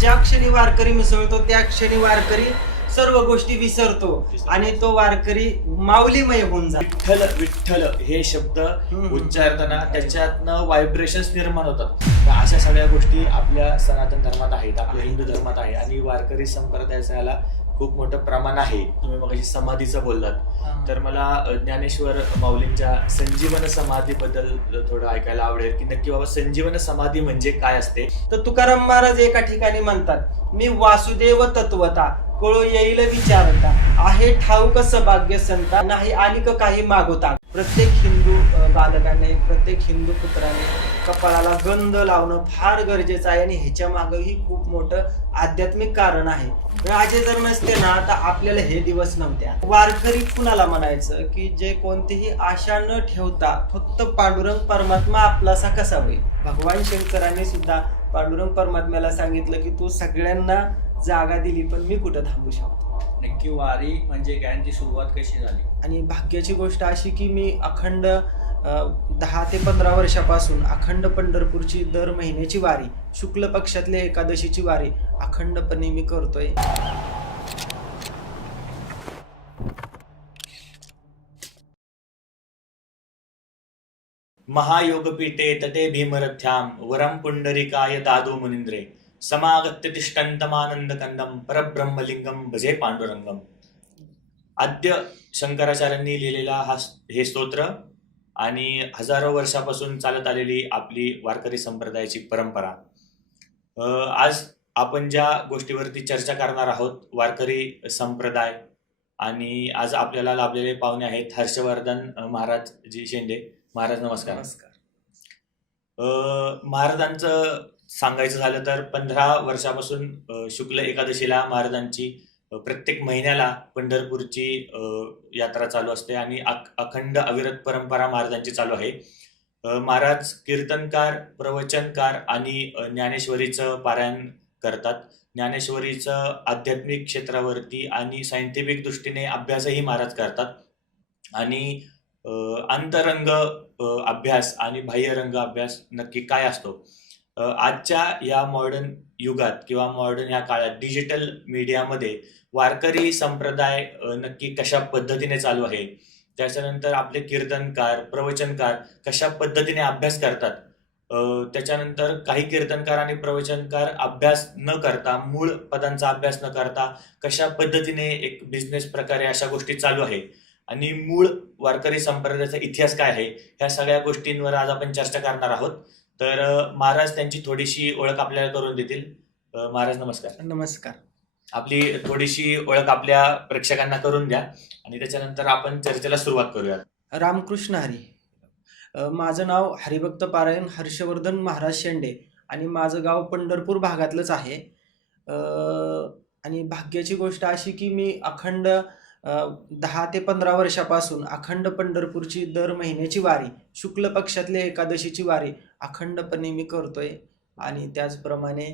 ज्या क्षणी वारकरी मिसळतो त्या क्षणी वारकरी सर्व गोष्टी विसरतो आणि तो वारकरी माऊलीमय होऊन जातो. विठ्ठल विठ्ठल हे शब्द उच्चारताना त्याच्यातनं व्हायब्रेशन्स निर्माण होतात. अशा सगळ्या गोष्टी आपल्या सनातन धर्मात आहेत, आपल्या हिंदू धर्मात आहे आणि वारकरी संप्रदायाचा याला खूप मोठं प्रमाण आहे. तुम्ही मगाशी समाधीचं बोललात, तर मला ज्ञानेश्वर माऊलींच्या संजीवन समाधीबद्दल थोडं ऐकायला आवडेल की नक्की बाबा संजीवन समाधी म्हणजे काय असते. तर तुकाराम महाराज एका ठिकाणी म्हणतात, मी वासुदेव तत्वता कळो येईल विचारता, आहे ठाऊक सभाग्य संता, नाही आनिक काही मागोता. प्रत्येक हिंदू बालकाने, प्रत्येक हिंदू पुत्राने कपाळाला गंध लावणं फार गरजेचं आहे आणि ह्याच्या मागेही खूप मोठं आध्यात्मिक कारण आहे. राजे जर नसते ना तर आपल्याला हे दिवस नव्हत्या. वारकरी कुणाला म्हणायचं की जे कोणतीही आशा न ठेवता फक्त पांडुरंग परमात्मा आपलासा कसा होईल. भगवान शंकरांनी सुद्धा पांडुरंग परमात्म्याला सांगितलं की तू सगळ्यांना जागा दिली पण मी कुठं थांबू शकतो. नक्की वारी म्हणजे ज्ञानची सुरुवात कशी झाली? आणि भाग्याची गोष्ट अशी की मी अखंड 10 ते 15 वर्षापासून अखंड पंढरपूरची दर महिन्याची वारी, शुक्ल पक्षातल्या एकादशीची वारी अखंडपणे मी करतोय. महायोगपीठे तटे भीमरथ्याम वरम पुंडरीकाय दादो मुनींद्रे समागत्य तिष्ठन्तमानंदकंदम परब्रह्मलिंगम भजे पांडुरंगम. आद्य शंकराचार्यांनी लिहिलेला हे स्तोत्र आणि हजारो वर्षापासून चालत आलेली आपली वारकरी संप्रदायाची परंपरा. आज आपण ज्या गोष्टीवरती चर्चा करणार आहोत वारकरी संप्रदाय, आणि आज आपल्याला लाभलेले पाहुणे आहेत हर्षवर्धन महाराज जी शेंडे. महाराज नमस्कार. नमस्कार. महाराजांचं सांगायचं झालं तर 15 वर्षापासून शुक्ल एकादशीला महाराजांची प्रत्येक महिन्याला पंढरपूरची यात्रा चालू असते आणि अखंड अविरत परंपरा महाराजांची चालू आहे. महाराज कीर्तनकार, प्रवचनकार आणि ज्ञानेश्वरीचं पारायण करतात. ज्ञानेश्वरीचं आध्यात्मिक क्षेत्रावरती आणि सायंटिफिक दृष्टीने अभ्यासही महाराज करतात आणि अंतरंग अभ्यास आणि बाह्यरंग अभ्यास नक्की काय असतो. आजच्या या मॉडर्न युगात किंवा मॉडर्न ह्या काळात डिजिटल मीडियामध्ये वारकरी संप्रदाय नक्की कशा पद्धतीने चालू आहे, त्याच्यानंतर आपले कीर्तनकार, प्रवचनकार कशा पद्धतीने अभ्यास करतात, त्याच्यानंतर काही कीर्तनकार आणि प्रवचनकार अभ्यास न करता, मूळ पदांचा अभ्यास न करता कशा पद्धतीने एक बिझनेस प्रकारे अशा गोष्टी चालू आहे आणि मूळ वारकरी संप्रदायाचा इतिहास काय आहे, ह्या सगळ्या गोष्टींवर आज आपण चर्चा करणार आहोत. तर महाराज त्यांची थोडीशी ओळख आपल्याला करून देतील. महाराज नमस्कार. नमस्कार. आपली थोडीशी ओळख आपल्या प्रेक्षकांना करून द्या आणि त्याच्यानंतर आपण चर्चेला सुरुवात करूया. रामकृष्ण हरी. माझं नाव हरिभक्त पारायण हर्षवर्धन महाराज शेंडे आणि माझं गाव पंढरपूर भागातलंच आहे. आणि भाग्याची गोष्ट अशी की मी अखंड 10 ते 15 वर्षापासून अखंड पंढरपूरची दर महिन्याची वारी, शुक्ल पक्षातल्या एकादशीची वारी अखंडपणे मी करतोय. आणि त्याचप्रमाणे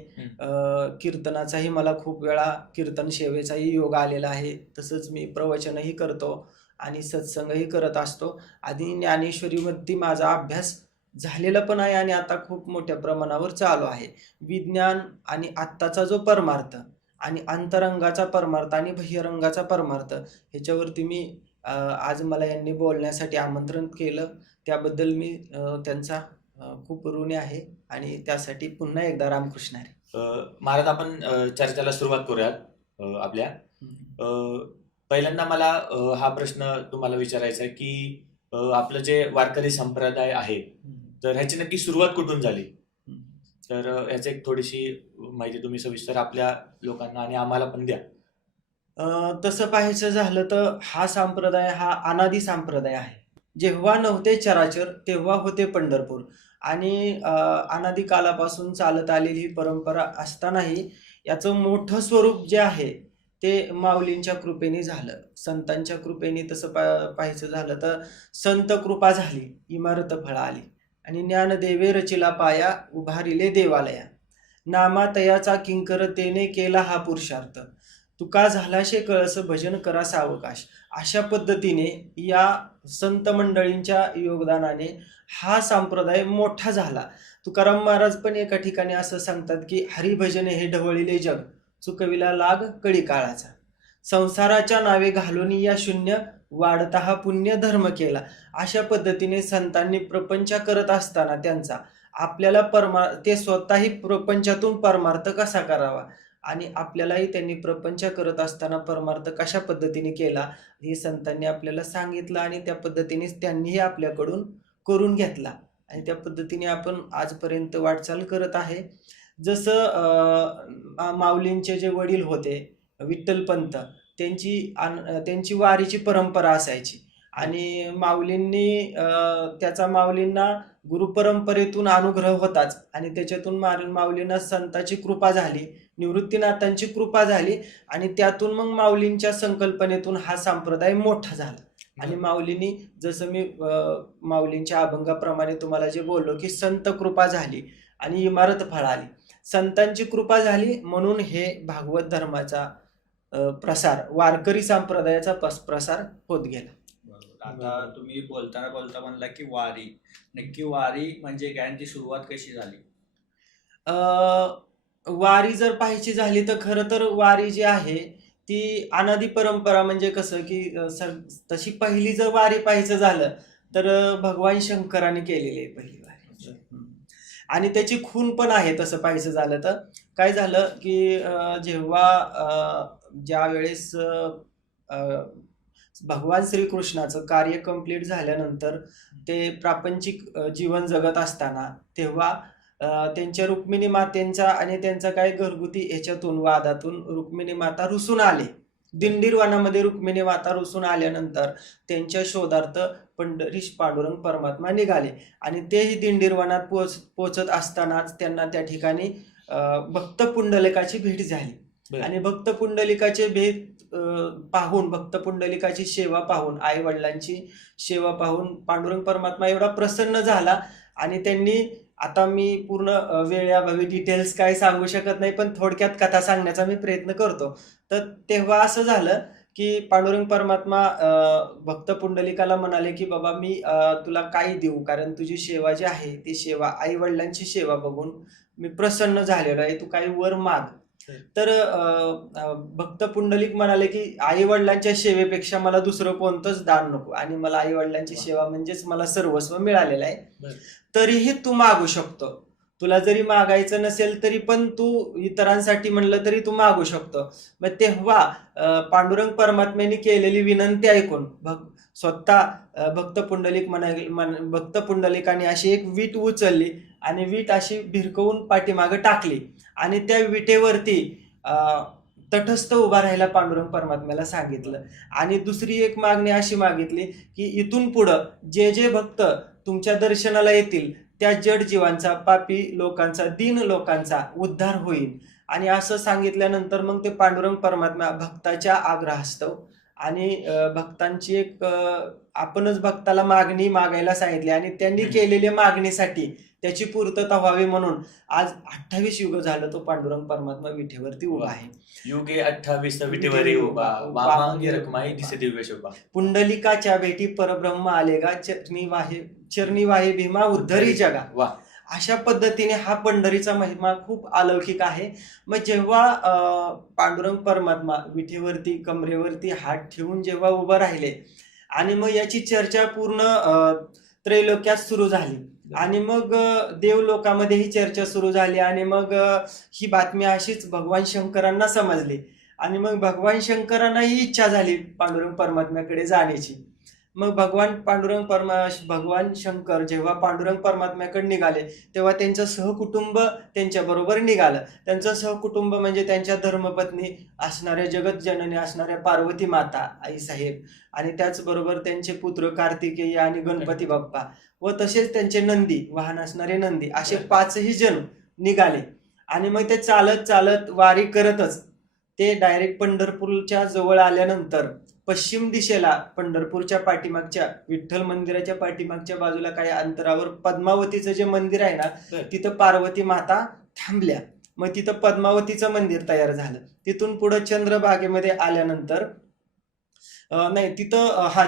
कीर्तनाचाही मला खूप वेळा कीर्तन सेवेचाही योग आलेला आहे. तसंच मी प्रवचनही करतो आणि सत्संगही करत असतो. आणि ज्ञानेश्वरीमध्ये माझा अभ्यास झालेला पण आहे आणि आता खूप मोठ्या प्रमाणावर चालू आहे. विज्ञान आणि आत्ताचा जो परमार्थ आणि अंतरंगाचा परमार्थ आणि बाह्यरंगाचा परमार्थ ह्याच्यावरती मी आज मला यांनी बोलण्यासाठी आमंत्रण केलं, त्याबद्दल मी त्यांचा खूप ऋणी आहे आणि त्यासाठी पुन्हा एकदा रामकृष्ण हरी. महाराज आपण चर्चेला सुरुवात करूयात. आपल्या पहिल्यांदा मला हा प्रश्न तुम्हाला विचारायचा आहे की आपलं जे वारकरी संप्रदाय आहे तर ह्याची नक्की सुरुवात कुठून झाली, तर ह्याची एक थोडीशी माहिती तुम्ही सविस्तर आपल्या लोकांना आणि आम्हाला पण द्या. तसं पाहायचं झालं तर हा संप्रदाय हा अनादी संप्रदाय आहे. जेव्हा नव्हते चराचर तेव्हा होते पंढरपूर आणि अनादी कालापासून चालत आलेली ही परंपरा असतानाही याचं मोठं स्वरूप जे आहे ते माऊलींच्या कृपेने झालं, संतांच्या कृपेने. तसं पाहायचं झालं तर संत कृपा झाली, इमारत फळ आली आणि ज्ञानदेवे रचिला पाया, उभारिले देवालया, नामातयाचा किंकरतेने केला हा पुरुषार्थ, तुका झालाशे कळस भजन करा सावकाश. अशा पद्धतीने या संत मंडळींच्या योगदानाने हा संप्रदाय मोठा झाला. तुकाराम महाराज पण एका ठिकाणी असं सांगतात की हरिभजन हे ढवळिले जग, चुकविला लाग कळी काळाचा. संसाराच्या नावे घालून या शून्य, वाढता हा पुण्य धर्म केला. अशा पद्धतीने संतांनी प्रपंच करत असताना त्यांचा आपल्याला ते स्वतःही प्रपंचातून परमार्थ कसा करावा आणि आपल्यालाही त्यांनी प्रपंच करत असताना परमार्थ कशा पद्धतीने केला हे संतांनी आपल्याला सांगितलं आणि त्या पद्धतीनेच त्यांनीही आपल्याकडून करून घेतला आणि त्या पद्धतीने आपण आजपर्यंत वाटचाल करत आहे. जसं माऊलींचे जे वडील होते विठ्ठलपंत, त्यांची वारीची परंपरा असायची आणि माऊलींना गुरुपरंपरेतून अनुग्रह होताच आणि त्याच्यातून माऊलींना संतांची कृपा झाली, निवृत्तीनाथांची कृपा झाली आणि त्यातून मग माऊलींच्या संकल्पनेतून हा संप्रदाय मोठा झाला. आणि माऊलींनी जसं मी माऊलींच्या अभंगाप्रमाणे तुम्हाला जे बोललो की संत कृपा झाली आणि इमारत फळाली. संतांची कृपा झाली म्हणून हे भागवत धर्माचा प्रसार, वारकरी संप्रदायाचा प्रसार होत गेला. आता तुम्ही बोलता म्हणला की वारी, नक्की वारी म्हणजे ज्ञानची सुरुवात कशी झाली? वारी जर पाहायची झाली तर खरं तर वारी जी आहे ती अनादी परंपरा, म्हणजे कसं की तशी पहिली जर वारी पाहायचं झालं तर भगवान शंकराने केलेली आहे पहिली वारी आणि त्याची खून पण आहे. तसं पाहायचं झालं तर काय झालं की जेव्हा ज्या वेळेस भगवान श्रीकृष्णाचं कार्य कंप्लीट झाल्यानंतर ते प्रापंचिक जीवन जगत असताना तेव्हा त्यांच्या रुक्मिणी मातेंचा आणि त्यांचा काय घरगुती ह्याच्यातून वादातून रुक्मिणी माता रुसून आले. दिंडीर वनामध्ये रुक्मिणी माता रुसून आल्यानंतर त्यांच्या शोधार्थ पंढरीश पांडुरंग परमात्मा निघाले आणि तेही दिंडीर वनात पोचत असतानाच त्यांना त्या ठिकाणी भक्त पुंडलिकाची भेट झाली आणि भक्त पुंडलिकाची भेट पाहून, भक्त पुंडलिकाची सेवा पाहून, आई वडिलांची सेवा पाहून पांडुरंग परमात्मा एवढा प्रसन्न झाला आणि त्यांनी, आता मी पूर्ण वेळाभावी डिटेल्स काय सांगू शकत नाही पण थोडक्यात कथा सांगण्याचा मी प्रयत्न करतो. तर तेव्हा असं झालं की पांडुरंग परमात्मा भक्त पुंडलिकाला म्हणाले की बाबा मी तुला काय देऊ, कारण तुझी सेवा जी आहे ती सेवा, आई वडिलांची सेवा बघून मी प्रसन्न झालेलो आहे, तू काही वर माग. तर भक्त पुंडलिक म्हणाले की आई वडिलांच्या सेवेपेक्षा मला दुसरं कोणतंच दान नको आणि मला आई वडिलांची सेवा म्हणजेच मला सर्वस्व मिळालेलं आहे, तरीही तू मागू शकतो. तुला जरी मागायचं नसेल तरी पण तू इतरांसाठी म्हणलं तरी तू मागू शकतो. मग तेव्हा पांडुरंग परमात्म्याने केलेली विनंती ऐकून स्वतः भक्त पुंडलिकाने अशी एक वीट उचलली आणि वीट अशी भिरकवून पाठीमागं टाकली आणि त्या विटेवरती तटस्थ उभा राहायला पांडुरंग परमात्म्याला सांगितलं आणि दुसरी एक मागणी अशी मागितली की इथून पुढं जे जे भक्त तुमच्या दर्शनाला येतील त्या जड जीवांचा, पापी लोकांचा, दीन लोकांचा उद्धार होईल. आणि असं सांगितल्यानंतर मग ते पांडुरंग परमात्मा भक्ताच्या आग्रहास्तव आणि भक्तांची एक आपणच भक्ताला मागणी मागायला सांगितली आणि त्यांनी केलेल्या मागणीसाठी त्याची पूर्तता व्हावी म्हणून आज 28 युग झालं तो पांडुरंग परमात्मा विठेवरती उभा आहे. युगे 28 विठेवरी उभा, वामांगी रखमाई दिसे दिव्य शोभा. पुंडलिकाच्या भेटी परब्रह्म आलेगा, चरणी वाहे भीमा उद्धरी जगा. वा, अशा पद्धतीने हा पंढरीचा महिमा खूप अलौकिक आहे. मग जेव्हा पांडुरंग परमात्मा विठेवरती कमरेवरती हात ठेवून जेव्हा उभं राहिले आणि मग याची चर्चा पूर्ण त्रैलोक्यात सुरू झाली आणि मग देवलोकामध्ये ही चर्चा सुरू झाली आणि मग ही बातमी अशीच भगवान शंकरांना समजली आणि मग भगवान शंकरांना ही इच्छा झाली पांडुरंग परमात्म्याकडे जाण्याची. मग भगवान शंकर जेव्हा पांडुरंग परमात्म्याकडे निघाले तेव्हा त्यांचं सहकुटुंब त्यांच्याबरोबर निघालं. त्यांचं सहकुटुंब म्हणजे त्यांच्या धर्मपत्नी असणाऱ्या जगतजननी असणाऱ्या पार्वती माता आई साहेब आणि त्याचबरोबर त्यांचे पुत्र कार्तिकेय आणि गणपती बाप्पा व तसेच त्यांचे नंदी, वाहन असणारे नंदी, असे 5ही जण निघाले आणि मग ते चालत चालत वारी करतच ते डायरेक्ट पंढरपूरच्या जवळ आल्यानंतर पश्चिम दिशेला पंढरपूरच्या पाठीमागच्या विठ्ठल मंदिराच्या पाठीमागच्या बाजूला काही अंतरावर पद्मावतीचं जे मंदिर आहे ना तिथं पार्वती माता थांबल्या. मग तिथं पद्मावतीचं मंदिर तयार झालं. तिथून पुढे चंद्रभागेमध्ये आल्यानंतर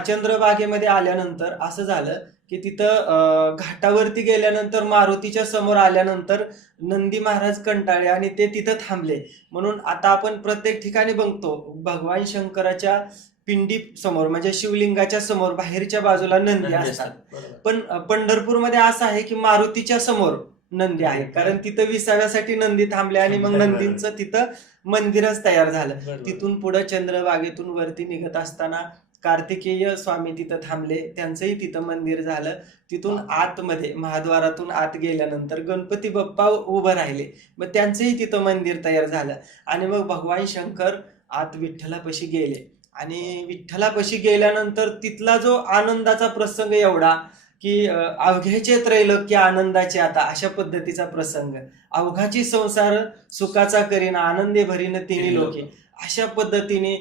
चंद्रभागेमध्ये आल्यानंतर असं झालं की तिथं घाटावरती गेल्यानंतर मारुतीच्या समोर आल्यानंतर नंदी महाराज कंटाळले आणि ते तिथं थांबले. म्हणून आता आपण प्रत्येक ठिकाणी बघतो भगवान शंकराच्या पिंडी समोर म्हणजे शिवलिंगाच्या समोर बाहेरच्या बाजूला नंदी असतात. बरोबर. पण पंढरपूरमध्ये असं आहे की मारुतीच्या समोर नंदी आहे, कारण तिथं विसाव्यासाठी नंदी थांबले आणि मग नंदींचं तिथं मंदिरच तयार झालं. बरोबर. तिथून पुढे चंद्रभागेतून वरती निघत असताना कार्तिकेय स्वामी तिथं थांबले, त्यांचंही तिथं मंदिर झालं. तिथून आतमध्ये महाद्वारातून आत गेल्यानंतर गणपती बाप्पा उभं राहिले, मग त्यांचंही तिथं मंदिर तयार झालं. आणि मग भगवान शंकर आत विठ्ठलापाशी गेले आणि विठ्ठलापाशी गेल्यानंतर तिथला जो आनंदाचा प्रसंग एवढा की अवघ्याचे त्रैलोक्य आनंदाचे आता, अशा पद्धतीचा प्रसंग. अवघाची संसार सुखाचा करीन आनंदे भरीन तिन्ही लोके, अशा पद्धतीने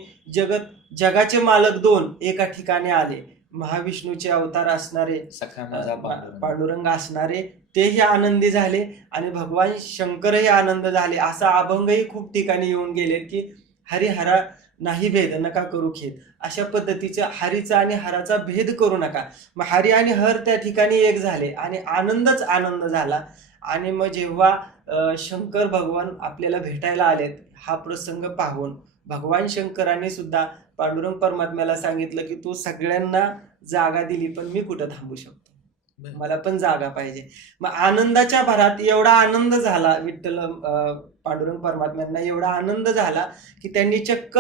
जगाचे मालक दोन एका ठिकाणी आले. महाविष्णूचे अवतार असणारे सखा माझा पांडुरंग असणारे तेही आनंदी झाले आणि भगवान शंकरही आनंद झाले. असा अभंगही खूप ठिकाणी येऊन गेले की हरिहरा नाही भेद नका करू खेद, अशा पद्धतीचा हरीचा आणि हराचा भेद करू नका. मग हरी आणि हर त्या ठिकाणी एक झाले आणि आनंदच आनंद झाला. आणि मग जेव्हा शंकर भगवान आपल्याला भेटायला आलेत, हा प्रसंग पाहून भगवान शंकराने सुद्धा पांडुरंग परमात्म्याला सांगितलं की तू सगळ्यांना जागा दिली, पण मी कुठं थांबू शकतो, मला पण जागा पाहिजे. मग आनंदाच्या भरात एवढा आनंद झाला विठ्ठल पांडुरंग परमात्म्यांना, एवढा आनंद झाला की त्यांनी चक्क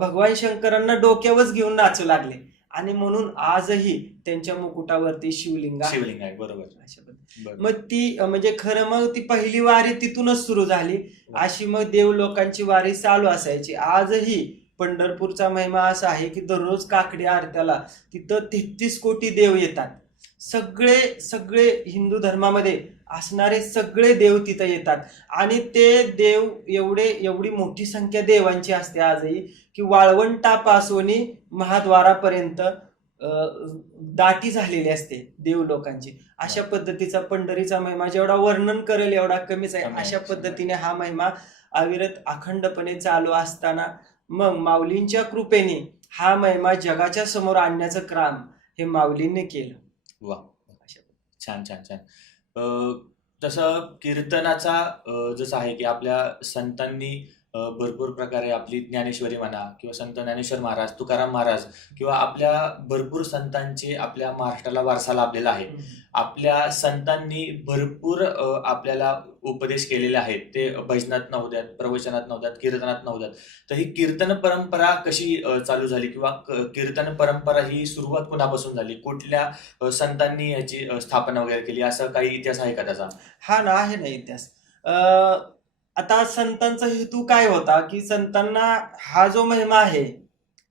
भगवान शंकरांना डोक्यावरच घेऊन नाचू लागले. आणि म्हणून आजही त्यांच्या मुकुटावरती शिवलिंग आहे. बरोबर. मग ती म्हणजे खरं मग ती पहिली वारी तिथूनच सुरू झाली. अशी मग देव लोकांची वारी चालू असायची. आजही पंढरपूरचा महिमा असा आहे की दररोज काकडी आरत्याला तिथं 33 कोटी देव येतात. सगळे हिंदू धर्मामध्ये असणारे सगळे देव तिथं येतात आणि ते देव एवढी मोठी संख्या देवांची असते आजही की वाळवंटापासून महाद्वारापर्यंत दाटी झालेली असते देव लोकांची. अशा पद्धतीचा पंढरीचा महिमा जेवढा वर्णन करेल एवढा कमीच आहे. अशा पद्धतीने हा महिमा अविरत अखंडपणे चालू असताना मग माऊलींच्या कृपेने हा महिमा जगाच्या समोर आणण्याचं काम हे माऊलींनी केलं. वा, छान छान छान. तसं कीर्तनाचा जसं आहे की आपल्या संतांनी भरपूर प्रकारे आपली ज्ञानेश्वरी म्हणा किंवा संत ज्ञानेश्वर महाराज, तुकाराम महाराज किंवा आपल्या भरपूर संतांचे आपल्या महाराष्ट्राला वारसा लाभलेला आहे. आपल्या संतांनी भरपूर आपल्याला उपदेश केलेले आहेत. ते भजनात नव्हत्यात, प्रवचनात नव्हत्यात, कीर्तनात नव्हत्यात. तर ही कीर्तन परंपरा कशी चालू झाली किंवा कीर्तन परंपरा ही सुरुवात कुणापासून झाली, कुठल्या संतांनी याची स्थापना वगैरे केली, असं काही इतिहास आहे का त्याचा? हा ना, आहे ना इतिहास. आता संतांचा हेतू काय होता की संतांना हा जो महिमा आहे,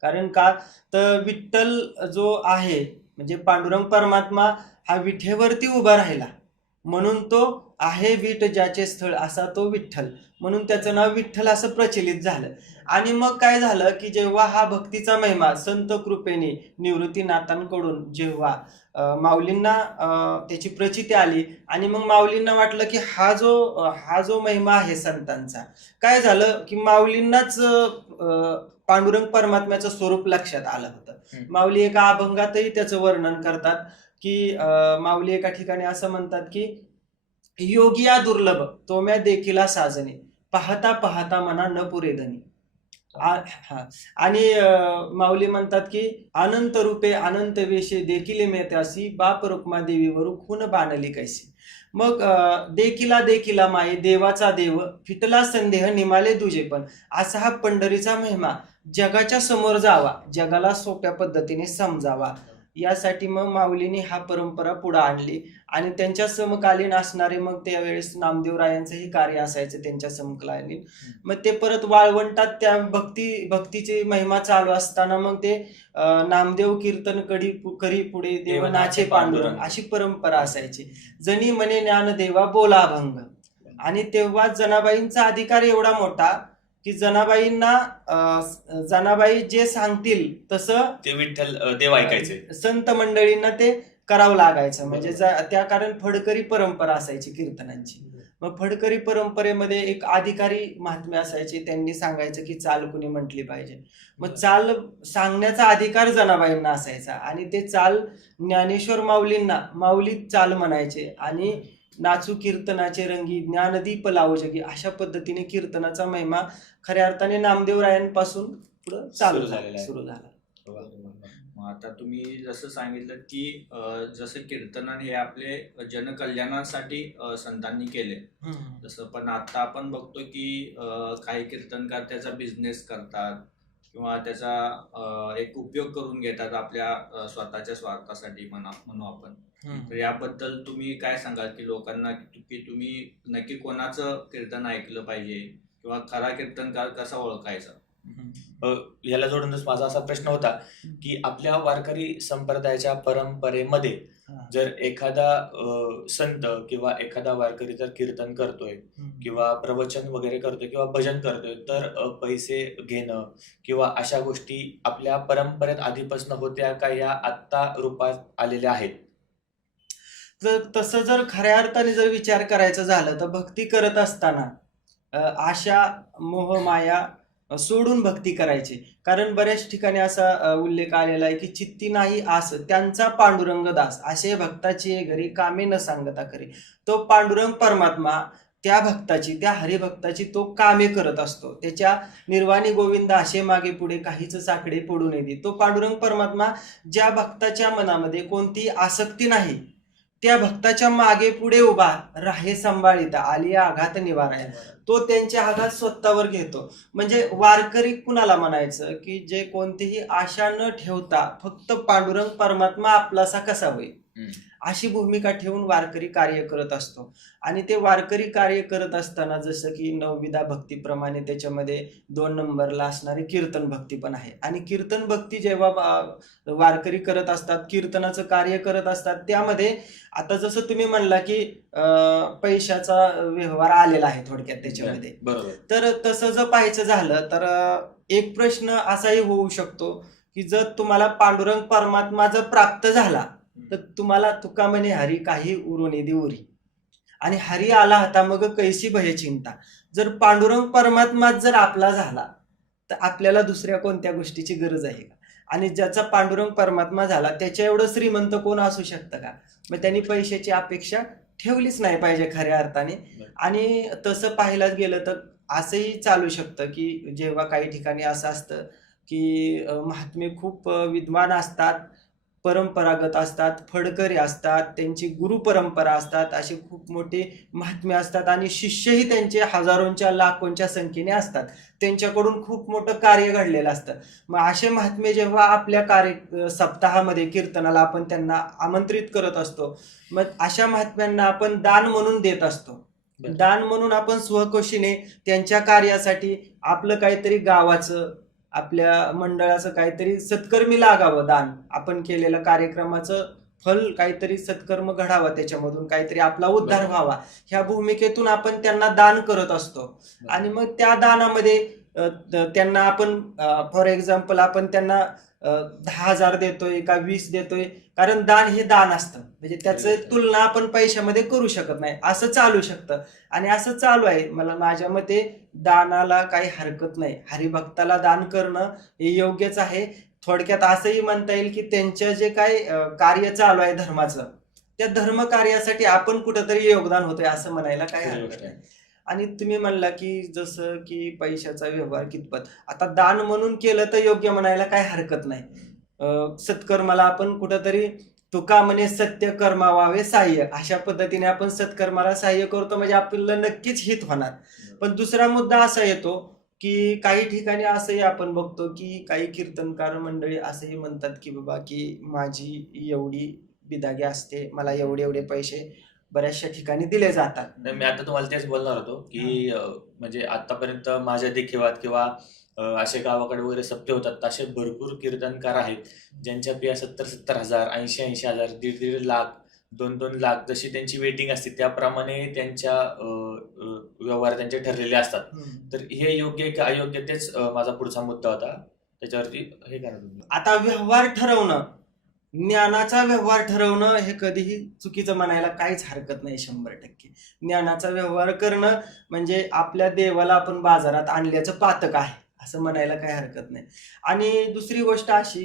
कारण का तर विठ्ठल जो आहे म्हणजे पांडुरंग परमात्मा हा विठेवरती उभा राहिला म्हणून तो आहे विठ ज्याचे स्थळ असा तो विठ्ठल, म्हणून त्याचं नाव विठ्ठल असं प्रचलित झालं. आणि मग काय झालं की जेव्हा हा भक्तीचा महिमा संत कृपेने निवृत्तीनाथांकडून जेव्हा माऊलींना त्याची प्रचिती आली आणि मग माऊलींना वाटलं की हा जो महिमा आहे संतांचा, काय झालं की माऊलींनाच पांडुरंग परमात्म्याचं स्वरूप लक्षात आलं होतं. माऊली एका अभंगातही त्याचं वर्णन करतात की माऊली एका ठिकाणी असं म्हणतात की योगिया दुर्लभ तोम्या देखिला साजने, पाहता पाहता मना न पुरे धनी. आणि माऊली म्हणतात की अनंत रूपे अनंत वेशे देखिले मेत्यासी, बाप रुक्मा देवीवरू खून बाणली कैसे. मग देखिला माये देवाचा देव, फिटला संदेह निमाले दुजे पण. असा हा पंढरीचा महिमा जगाच्या समोर जावा, जगाला सोप्या पद्धतीने समजावा, यासाठी मग माऊलीने हा परंपरा पुढे आणली. आणि त्यांच्या समकालीन असणारे मग त्यावेळेस नामदेवरायांचंही कार्य असायचं त्यांच्या समकालीन. मग ते परत वाळवंटात त्या भक्तीची महिमा चालू असताना मग ते नामदेव कीर्तन करी पुढे देव नाचे पांडुरंग अशी परंपरा असायची. जनी म्हणे ज्ञानदेवा बोला अभंग. आणि तेव्हा जनाबाईंचा अधिकार एवढा मोठा की जनाबाई जे सांगतील तसं ते विठ्ठल देव ऐकायचे, संत मंडळींना ते करावं लागायचं. म्हणजे त्या कारण फडकरी परंपरा असायची कीर्तनांची. मग फडकरी परंपरेमध्ये एक अधिकारी महात्मे असायचे, त्यांनी सांगायचं की चाल कुणी म्हटली पाहिजे. मग चाल सांगण्याचा अधिकार जनाबाईंना असायचा आणि ते चाल ज्ञानेश्वर माऊलींना माऊली चाल म्हणायचे आणि नाचू कीर्तनाचे रंगी ज्ञानदीप लावो जगी अशा पद्धतीने कीर्तनाचा महिमा खऱ्या अर्थाने नामदेवरायांपासून पुढे चालू सुरू झालेला आहे. सुरू झाला. मग आता तुम्ही जसं सांगितलं की जसं कीर्तन हे आपले जनकल्याणासाठी संतांनी केले, जसं पण आता आपण बघतो की काही कीर्तनकार त्याचा बिझनेस करतात किंवा त्याचा एक उपयोग करून घेतात आपल्या स्वतःच्या स्वार्थासाठी म्हणू आपण. तर याबद्दल तुम्ही काय सांगाल की लोकांना की तुम्ही नक्की कोणाचं कीर्तन ऐकलं पाहिजे किंवा खरा कीर्तनकार कसा ओळखायचा? याला जोडूनच माझा असा प्रश्न होता की आपल्या वारकरी संप्रदायाच्या परंपरेमध्ये जर एखादा संत किंवा एखादा वारकरी जर कीर्तन करतोय किंवा प्रवचन वगैरे करतोय किंवा भजन करतोय तर पैसे घेणं किंवा अशा गोष्टी आपल्या परंपरेत आधीपासून होत्या का या आत्ता रूपात आलेल्या आहेत? तर तसं जर खऱ्या अर्थाने जर विचार करायचं झालं तर भक्ती करत असताना आशा मोहमाया सोडून भक्ती करायची. कारण बऱ्याच ठिकाणी असा उल्लेख आलेला आहे की चित्ती नाही आस त्यांचा पांडुरंग दास असे भक्ताची घरी कामे न सांगता करे. तो पांडुरंग परमात्मा त्या भक्ताची त्या हरिभक्ताची तो कामे करत असतो. त्याच्या निर्वाणी गोविंद असे मागे पुढे काहीच साकडे पडू नये दे. तो पांडुरंग परमात्मा ज्या भक्ताच्या मनामध्ये कोणती आसक्ती नाही त्या भक्ताच्या मागे पुढे उभा राहे सांभाळिता आली आघात निवाराय, तो त्यांचे आघात स्वतःवर घेतो. म्हणजे वारकरी कुणाला म्हणायचं की जे कोणतीही आशा न ठेवता फक्त पांडुरंग परमात्मा आपलासा कसा होईल अशी भूमिका ठेवून वारकरी कार्य करत असतो. आणि ते वारकरी कार्य करत असताना जसं की नवविधा भक्तीप्रमाणे त्याच्यामध्ये 2 नंबरला असणारी कीर्तन भक्ती पण आहे. आणि कीर्तन भक्ती जेव्हा वारकरी करत असतात, कीर्तनाचं कार्य करत असतात, त्यामध्ये आता जसं तुम्ही म्हणला की पैशाचा व्यवहार आलेला आहे थोडक्यात त्याच्यामध्ये. बरोबर. तर तसं जर पाहायचं झालं तर एक प्रश्न असाही होऊ शकतो की जर तुम्हाला पांडुरंग परमात्मा जर प्राप्त झाला तर तुम्हाला तुका म्हणे हरी काही उरुनी देउरी आणि हरी आला होता मग कैसी भय चिंता. जर पांडुरंग परमात्मा जर आपला झाला तर आपल्याला दुसऱ्या कोणत्या गोष्टीची गरज आहे का? आणि ज्याचा पांडुरंग परमात्मा झाला त्याच्या एवढं श्रीमंत कोण असू शकतं का? मग त्यांनी पैशाची अपेक्षा ठेवलीच नाही पाहिजे खऱ्या अर्थाने. आणि तसं पाहायला गेलं तर असंही चालू शकतं की जेव्हा काही ठिकाणी असं असतं की महात्मे खूप विद्वान असतात, परंपरागत असतात, फडकरी असतात, त्यांची गुरु परंपरा असतात, असे खूप मोठे महात्मे असतात आणि शिष्यही त्यांचे हजारोंच्या लाखोंच्या संख्येने असतात. त्यांच्याकडून खूप मोठं कार्य घडलेलं असतं. मग असे महात्मे जेव्हा आपल्या सप्ताहामध्ये कीर्तनाला आपण त्यांना आमंत्रित करत असतो, मग अशा महात्म्यांना आपण दान म्हणून देत असतो. दान म्हणून आपण स्वखुशीने त्यांच्या कार्यासाठी आपलं काहीतरी गावाचं आपल्या मंडळाचं काहीतरी सत्कर्मी लागावं, दान आपण केलेल्या कार्यक्रमाचं फल काहीतरी सत्कर्म घडावा, त्याच्यामधून काहीतरी आपला उद्धार व्हावा, ह्या भूमिकेतून आपण त्यांना दान करत असतो. आणि मग त्या दानामध्ये त्यांना आपण फॉर एक्झाम्पल आपण त्यांना 10,000 देतोय का 20 देतोय, कारण दान हे दान असतं, म्हणजे त्याचं तुलना आपण पैशामध्ये करू शकत नाही. असं चालू शकतं आणि असं चालू आहे. माझ्या मते दानाला काही हरकत नाही. हरिभक्ताला दान करणं हे योग्यच आहे. थोडक्यात असंही म्हणता येईल की त्यांचं जे काही कार्य चालू आहे धर्माचं, त्या धर्म कार्यासाठी आपण कुठंतरी योगदान होतोय असं म्हणायला काही हरकत नाही. आणि तुम्ही म्हणला की जसं की पैशाचा व्यवहार कितपत, आता दान म्हणून केलं तर योग्य म्हणायला काही हरकत नाही. सत्कर्माला आपण कुठंतरी तुका म्हणे सत्य कर्मा व्हावे सहाय्य, अशा पद्धतीने आपण सत्कर्माला सहाय्य करतो, म्हणजे आपल्याला नक्कीच हित होणार. पण दुसरा मुद्दा असा येतो की काही ठिकाणी असंही आपण बघतो की काही कीर्तनकार मंडळी असंही म्हणतात की बाबा की माझी एवढी बिदागी असते, मला एवढे एवढे पैसे बऱ्याचशा ठिकाणी दिले जातात. मी आता तुम्हाला तेच बोलणार होतो की म्हणजे आतापर्यंत माझ्या देखीवात किंवा असे गावाकडे वगैरे सप्ते होतात, असे भरपूर कीर्तनकार आहेत ज्यांच्या पिया 70,000 हजार 80,000 1.5 लाख 2 लाख जशी त्यांची वेटिंग असते त्याप्रमाणे त्यांच्या व्यवहार त्यांचे ठरलेले असतात. तर हे योग्य की अयोग्य तेच माझा पुढचा मुद्दा होता, त्याच्यावरती हे करा तुम्ही. आता व्यवहार ठरवणं ज्ञानाचा व्यवहार ठरवणं हे कधीही चुकीचं म्हणायला काहीच हरकत नाही. 100% ज्ञानाचा व्यवहार करणं म्हणजे आपल्या देवाला आपण बाजारात आणल्याचं पातक आहे असं म्हणायला काही हरकत नाही. आणि दुसरी गोष्ट अशी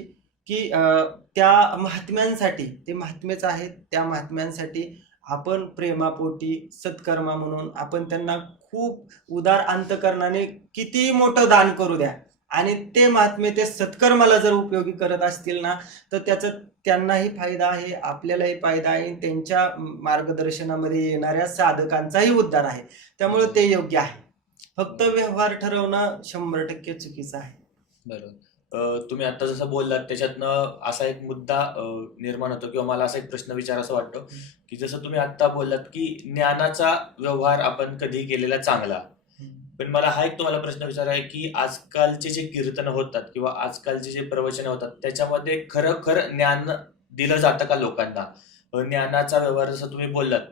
की त्या महात्म्यांसाठी, ते महात्मेच आहेत, त्या महात्म्यांसाठी आपण प्रेमापोटी सत्कर्मा म्हणून आपण त्यांना खूप उदार अंतकरणाने किती मोठं दान करू द्या, आणि ते महात्मे ते सत्कर्माला जर उपयोगी करत असतील ना, तर त्याचा त्यांनाही फायदा आहे, आपल्यालाही फायदा आहे, त्यांच्या मार्गदर्शनामध्ये येणाऱ्या साधकांचाही उद्धार आहे. त्यामुळे ते योग्य आहे. फक्त व्यवहार ठरवणं 100% चुकीचं आहे. बरोबर. तुम्ही आता जसं बोललात त्याच्यातनं असा एक मुद्दा निर्माण होतो किंवा मला असा एक प्रश्न विचारायचा वाटतो की जसं तुम्ही आता बोललात की ज्ञानाचा व्यवहार आपण कधी केलेला चांगला, पण मला हा एक तुम्हाला प्रश्न विचार आहे की आजकालचे जे कीर्तन होतात किंवा आजकालचे जे प्रवचन होतात त्याच्यामध्ये खरं ज्ञान दिलं जातं का लोकांना? ज्ञानाचा व्यवहार जसं तुम्ही बोललात,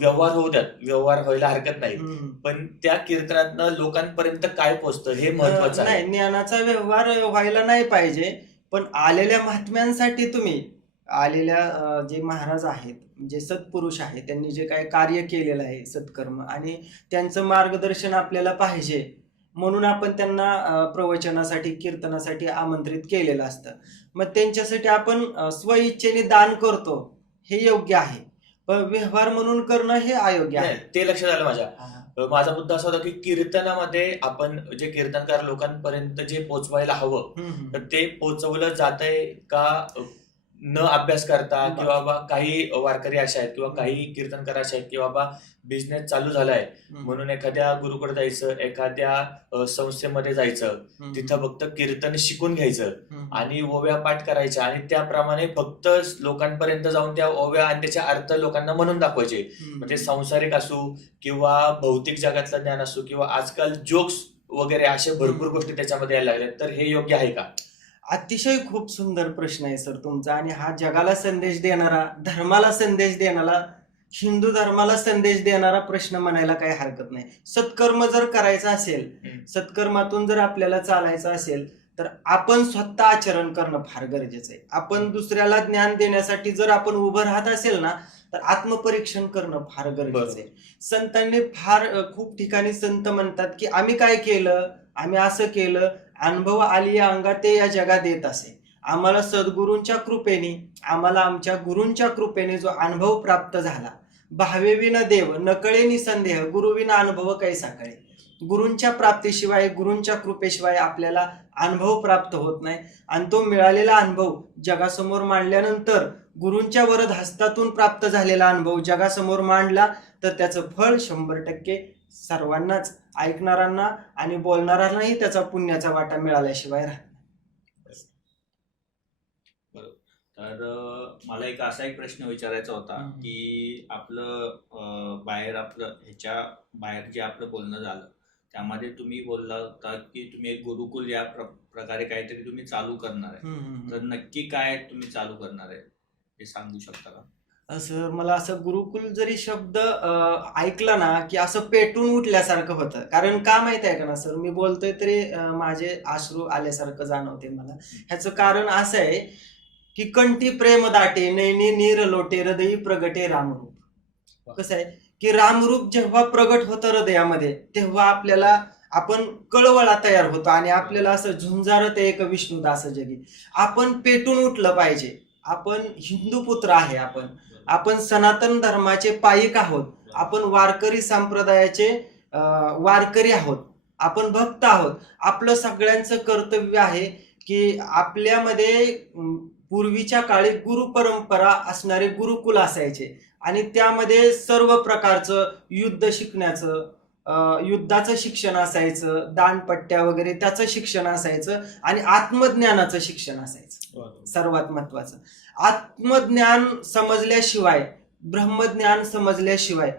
व्यवहार होऊ द्यात, व्यवहार व्हायला हरकत नाही, पण त्या कीर्तनातनं लोकांपर्यंत काय पोहोचतं हे महत्वाचं आहे. नाही, ज्ञानाचा व्यवहार व्हायला नाही पाहिजे, पण आलेल्या महात्म्यांसाठी तुम्ही आलेल्या जे महाराज आहेत, जे सत्पुरुष आहेत, त्यांनी जे काही कार्य केलेलं आहे सत्कर्म, आणि त्यांचं मार्गदर्शन आपल्याला पाहिजे म्हणून आपण त्यांना प्रवचनासाठी कीर्तनासाठी आमंत्रित केलेलं असतं. मग त्यांच्यासाठी आपण स्वइच्छेने दान करतो हे योग्य आहे, पण व्यवहार म्हणून करणं हे अयोग्य आहे. नाही, ते लक्षात आलं माझ्या. माझा मुद्दा असा होता की कीर्तनामध्ये आपण जे कीर्तनकार लोकांपर्यंत जे पोचवायला हवं तर ते पोचवलं जातंय का न अभ्यास करता, किंवा बाबा काही वारकरी असे आहेत किंवा काही कीर्तनकार असे आहेत की बाबा बिझनेस चालू झालाय म्हणून एखाद्या गुरुकडे जायचं, एखाद्या संस्थेमध्ये जायचं, तिथं फक्त कीर्तन शिकून घ्यायचं आणि ओव्या पाठ करायच्या आणि त्याप्रमाणे फक्त लोकांपर्यंत जाऊन त्या ओव्या आणि त्याचे अर्थ लोकांना म्हणून दाखवायचे. म्हणजे सांसारिक असू किंवा भौतिक जगातलं ज्ञान असू किंवा आजकाल जोक्स वगैरे अशा भरपूर गोष्टी त्याच्यामध्ये यायला लागल्यात, तर हे योग्य आहे का? अतिशय खूप सुंदर प्रश्न आहे सर तुमचा, आणि हा जगाला संदेश देणारा, धर्माला संदेश देणारा, हिंदू धर्माला संदेश देणारा प्रश्न म्हणायला काही हरकत नाही. सत्कर्म जर करायचं असेल, सत्कर्मातून जर आपल्याला चालायचं असेल, तर आपण स्वतः आचरण करणं फार गरजेचं आहे. आपण दुसऱ्याला ज्ञान देण्यासाठी जर आपण उभं राहत असेल ना, तर आत्मपरीक्षण करणं फार गरजेचं आहे. संतांनी खूप ठिकाणी संत म्हणतात की आम्ही काय केलं, आम्ही असं केलं, अनुभव आली अंगा ते या जगात येत असे. आम्हाला सद्गुरूंच्या कृपेने, आम्हाला आमच्या गुरूंच्या कृपेने जो अनुभव प्राप्त झाला, भावेविन देव नकळे निसंदेह, गुरुविना अनुभव कैसा कळे. गुरूंच्या प्राप्तीशिवाय, गुरूंच्या कृपेशिवाय आपल्याला अनुभव प्राप्त होत नाही, आणि तो मिळालेला अनुभव जगासमोर मांडल्यानंतर, गुरूंच्या वरद हस्तातून प्राप्त झालेला अनुभव जगासमोर मांडला तर त्याचं फळ 100% सर्वांनाच, ऐकणाऱ्यांना आणि बोलणाऱ्यांनाही त्याचा पुण्याचा वाटा मिळाल्याशिवाय राहत नाही. तर मला असा एक प्रश्न विचारायचा होता की आपलं ह्याच्या बाहेर जे आपलं बोलणं झालं त्यामध्ये तुम्ही बोलला होता की तुम्ही एक गुरुकुल या प्रकारे काहीतरी तुम्ही चालू करणार आहे, तर नक्की काय तुम्ही चालू करणार आहे हे सांगू शकता का? असं मला असं गुरुकुल जरी शब्द ऐकला ना की असं पेटून उठल्यासारखं होतं. कारण का माहित आहे का ना सर, मी बोलतोय तरी माझे अश्रू आल्यासारखं जाणवते मला. ह्याचं कारण असं आहे की कंठी प्रेम दाटे, नैनी नीर लोटे, हृदयी प्रगटे रामरूप. कसं आहे की रामरूप जेव्हा प्रगट होतं हृदयामध्ये, तेव्हा आपल्याला आपण कळवळा तयार होतो आणि आपल्याला असं झुंजारत एक विष्णुदास जगी. आपण पेटून उठलं पाहिजे. आपण हिंदू पुत्र आहे, आपण सनातन धर्माचे पाईक आहोत, आपण वारकरी संप्रदायाचे वारकरी आहोत, आपण भक्त आहोत. आपलं सगळ्यांचं कर्तव्य आहे की आपल्यामध्ये पूर्वीच्या काळी गुरु परंपरा असणारे गुरुकुल असायचे आणि त्यामध्ये सर्व प्रकारचं युद्ध शिकण्याचं, युद्धाचं शिक्षण असायचं, दानपट्ट्या वगैरे त्याचं शिक्षण असायचं आणि आत्मज्ञानाचं शिक्षण असायचं. सर्वात महत्वाचं, आत्मज्ञान समजल्याशिवाय, ब्रह्मज्ञान समजल्याशिवाय,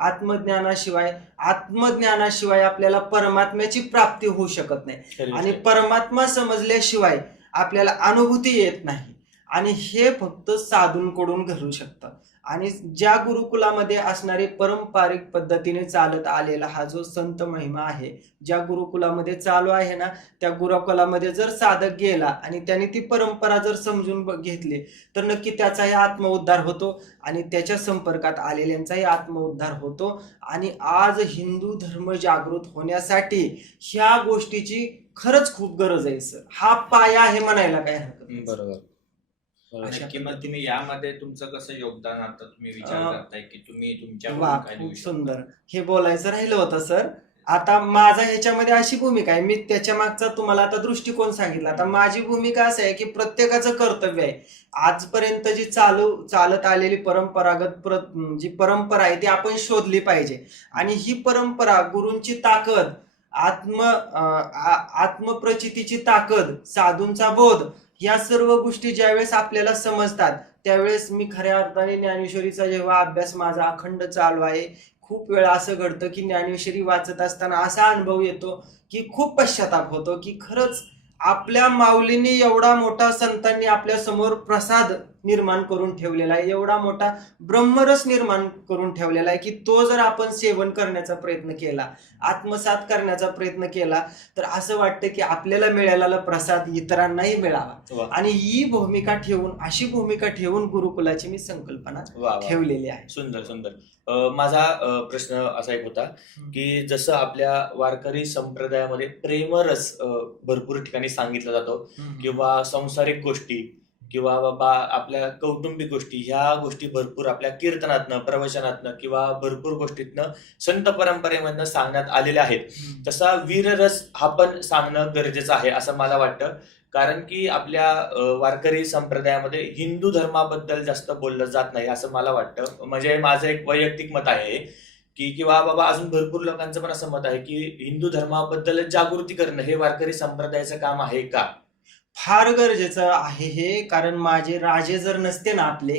आत्मज्ञानाशिवाय आपल्याला परमात्म्याची प्राप्ती होऊ शकत नाही. आणि परमात्मा समजल्याशिवाय आपल्याला अनुभूती येत नाही. आणि हे फक्त साधूंकडून घडू शकतं. आणि ज्या गुरुकुलामध्ये असणारे पारंपरिक पद्धतीने चालत आलेला हा जो संत महिमा आहे, ज्या गुरुकुलामध्ये चालू आहे ना, त्या गुरुकुलामध्ये जर साधक गेला आणि त्याने ती परंपरा जर समजून घेतली, तर नक्की त्याचाही आत्मउद्धार होतो आणि त्याच्या संपर्कात आलेल्यांचाही आत्मउद्धार होतो. आणि आज हिंदू धर्म जागृत होण्यासाठी ह्या गोष्टीची खरंच खूप गरज आहे सर. हा पाया आहे म्हणायला काय हरकत नाही. बरोबर. अशा नक्की. मग तुम्ही यामध्ये तुमचं कसं योगदान आता तुम्ही विचार करताय की तुम्ही तुमच्या वा, काय देऊ खूप शकता? सुंदर. हे बोलायचं राहिलं होतं सर. आता माझा ह्याच्यामध्ये अशी भूमिका आहे, मी त्याच्या मागचा तुम्हाला आता दृष्टिकोन सांगितला. आता माझी भूमिका असं आहे की प्रत्येकाचं कर्तव्य आहे, आजपर्यंत जी चालत आलेली परंपरागत जी परंपरा आहे ती आपण शोधली पाहिजे. आणि ही परंपरा, गुरूंची ताकद, आत्मप्रचितीची ताकद, साधूंचा बोध, या सर्व गोष्टी ज्यावेळेस आपल्याला समजतात त्यावेळेस मी खऱ्या अर्थाने ज्ञानेश्वरीचा जेव्हा अभ्यास माझा अखंड चालू आहे, खूप वेळा असं घडतं की ज्ञानेश्वरी वाचत असताना असा अनुभव येतो की खूप पश्चाताप होतो की खरंच आपल्या माऊलींनी एवढा मोठा, संतांनी आपल्या समोर प्रसाद निर्माण करून ठेवलेला आहे, एवढा मोठा ब्रह्मरस निर्माण करून ठेवलेला आहे की तो जर आपण सेवन करण्याचा प्रयत्न केला, आत्मसात करण्याचा प्रयत्न केला, तर असं वाटतं की आपल्याला मिळालेला प्रसाद इतरांनाही मिळावा. आणि ही भूमिका ठेवून, अशी भूमिका ठेवून गुरुकुलाची मी संकल्पना ठेवलेली आहे. सुंदर सुंदर. माझा प्रश्न असा एक होता की जसं आपल्या वारकरी संप्रदायामध्ये प्रेमरस भरपूर ठिकाणी सांगितला जातो, किंवा सांसारिक गोष्टी किंवा बाबा आपल्या कौटुंबिक गोष्टी, ह्या गोष्टी भरपूर आपल्या कीर्तनातनं, प्रवचनातनं किंवा भरपूर गोष्टीतनं संत परंपरेमधनं सांगण्यात आलेल्या आहेत. तसा वीररस हा पण सांगणं गरजेचं आहे असं मला वाटतं. कारण की आपल्या वारकरी संप्रदायामध्ये हिंदू धर्माबद्दल जास्त बोललं जात नाही असं मला वाटतं. म्हणजे माझं एक वैयक्तिक मत आहे की, किंवा बाबा अजून भरपूर लोकांचं पण असं मत आहे की हिंदू धर्माबद्दल जागृती करणं हे वारकरी संप्रदायाचं काम आहे का? फार गरजेचं आहे हे. कारण माझे राजे जर नसते ना, आपले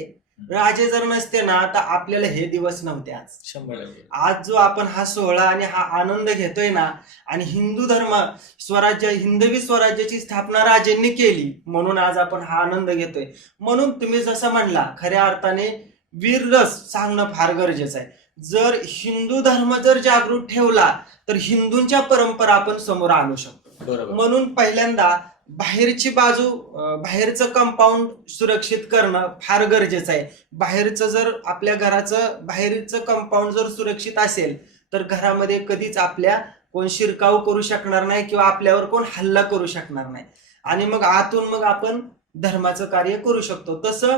राजे जर नसते ना, तर आपल्याला हे दिवस नव्हते आज. 100%. आज जो आपण हा सोहळा आणि हा आनंद घेतोय ना, आणि हिंदू धर्म स्वराज्य, हिंदवी स्वराज्याची स्थापना राजांनी केली म्हणून आज आपण हा आनंद घेतोय. म्हणून तुम्ही जसं म्हणला, खऱ्या अर्थाने वीररस सांगणं फार गरजेचं आहे. जर हिंदू धर्म जर जागृत ठेवला तर हिंदूंच्या परंपरा आपण समोर आणू शकतो. बरोबर. म्हणून पहिल्यांदा बाहेरची बाजू, बाहेरचं कंपाऊंड सुरक्षित करणं फार गरजेचं आहे. बाहेरचं जर आपल्या घराचं बाहेरचं कंपाऊंड जर सुरक्षित असेल तर घरामध्ये कधीच आपल्या कोण शिरकाव करू शकणार नाही किंवा आपल्यावर कोण हल्ला करू शकणार नाही. आणि मग आतून मग आपण धर्माचं कार्य करू शकतो. तसं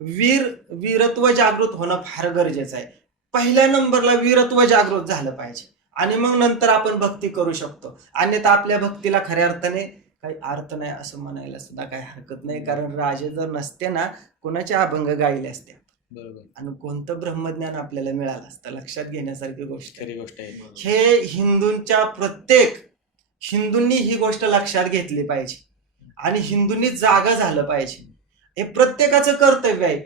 वीरत्व जागृत होणं फार गरजेचं आहे. पहिल्या नंबरला वीरत्व जागृत झालं पाहिजे आणि मग नंतर आपण भक्ती करू शकतो. अन्यथा आपल्या भक्तीला खऱ्या अर्थाने काही अर्थ नाही असं म्हणायला सुद्धा काही हरकत नाही. कारण राजे जर नसते ना, कोणाचे अभंग गायले असते बरोबर. आणि कोणतं ब्रह्मज्ञान आपल्याला मिळालं असतं. लक्षात घेण्यासारखी गोष्ट खरी गोष्ट आहे. हे हिंदूंच्या हिंदूंनी ही गोष्ट लक्षात घेतली पाहिजे आणि हिंदूंनी जागा झालं पाहिजे. हे प्रत्येकाचं कर्तव्य आहे.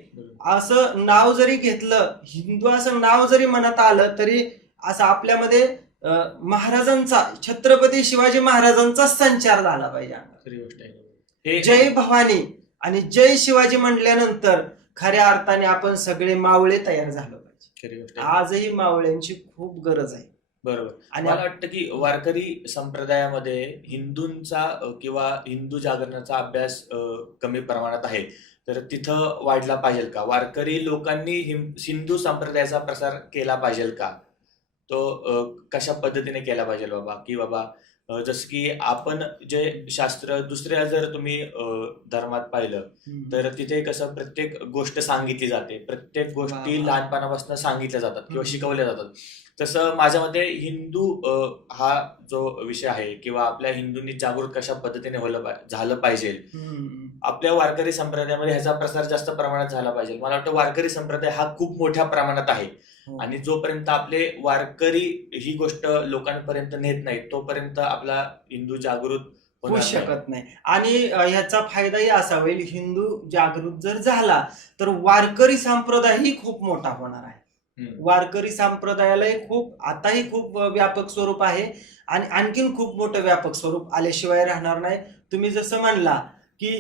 असं नाव जरी घेतलं, हिंदू असं नाव जरी मनात आलं, तरी असं आपल्यामध्ये महाराजांचा, छत्रपती शिवाजी महाराजांचा संचार झाला पाहिजे. खरी गोष्ट आहे. जय भवानी आणि जय शिवाजी म्हटल्यानंतर खऱ्या अर्थाने आपण सगळे मावळे तयार झालो पाहिजे. खरी गोष्ट. आजही मावळ्यांची खूप गरज आहे. बरोबर. आणि मला वाटतं की वारकरी संप्रदायामध्ये हिंदूंचा किंवा हिंदू जागरणाचा अभ्यास कमी प्रमाणात आहे, तर तिथं वाढला पाहिजे का? वारकरी लोकांनी हिंदू संप्रदायाचा प्रसार केला पाहिजे का? तो कशा पद्धतीने केला पाहिजे बाबा? की बाबा जसं की आपण जे शास्त्र दुसऱ्या जर तुम्ही धर्मात पाहिलं तर तिथे कसं प्रत्येक गोष्ट सांगितली जाते, प्रत्येक गोष्टी लहानपणापासून सांगितल्या जातात किंवा शिकवल्या जातात. तसं माझ्या मते हिंदू हा जो विषय आहे किंवा आपल्या हिंदूंनी जागृत कशा पद्धतीने झालं पाहिजे, आपल्या वारकरी संप्रदायामध्ये ह्याचा प्रसार जास्त प्रमाणात झाला पाहिजे. मला वाटतं वारकरी संप्रदाय हा खूप मोठ्या प्रमाणात आहे आणि जोपर्यंत आपले वारकरी ही गोष्ट लोकांपर्यंत नेत नाही तोपर्यंत आपला हिंदू जागृत होऊ शकत नाही. आणि ह्याचा फायदाही असा होईल, हिंदू जागृत जर झाला तर वारकरी संप्रदायही खूप मोठा होणार आहे. वारकरी संप्रदायालाही आताही खूप व्यापक स्वरूप आहे आणि आणखीन खूप मोठं व्यापक स्वरूप आल्याशिवाय राहणार नाही. तुम्ही जसं म्हणला की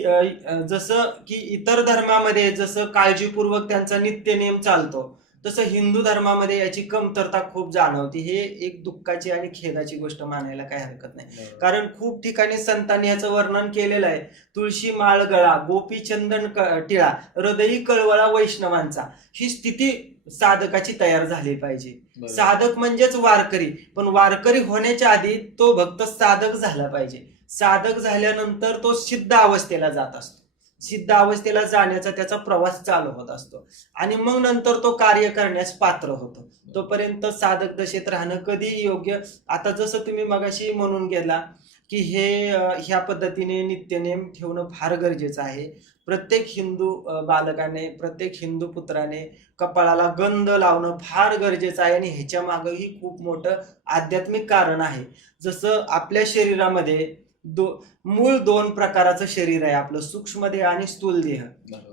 जसं की इतर धर्मामध्ये जसं काळजीपूर्वक त्यांचा नित्यनेम चालतो, तसं हिंदू धर्मामध्ये याची कमतरता खूप जाणवते. हे एक दुःखाची आणि खेदाची गोष्ट मानायला काही हरकत नाही. कारण खूप ठिकाणी संतांनी याचं वर्णन केलेलं आहे. तुळशी माळ गळा, गोपी चंदन टिळा, हृदयी कळवळा वैष्णवांचा. ही स्थिती साधकाची तयार झाली पाहिजे. साधक म्हणजेच वारकरी, पण वारकरी होण्याच्या आधी तो भक्त साधक झाला पाहिजे. साधक झाल्यानंतर तो सिद्ध अवस्थेला जात असतो. सिद्ध अवस्थेला जाण्याचा त्याचा प्रवास चालू होत असतो आणि मग नंतर तो कार्य करण्यास पात्र होतो. तोपर्यंत साधक दशेत राहणं कधी योग्य. आता जसं तुम्ही मगाशी म्हणून गेला की ह्या पद्धतीने नित्यनेम ठेवणं फार गरजेचं आहे. प्रत्येक हिंदू बालकाने, प्रत्येक हिंदू पुत्राने कपाळाला गंध लावणं फार गरजेचं आहे आणि ह्याच्या मागेही खूप मोठं आध्यात्मिक कारण आहे. जसं आपल्या शरीरामध्ये मूळ दोन प्रकाराचं शरीर आहे आपलं, सूक्ष्म देह आणि स्थूल देह.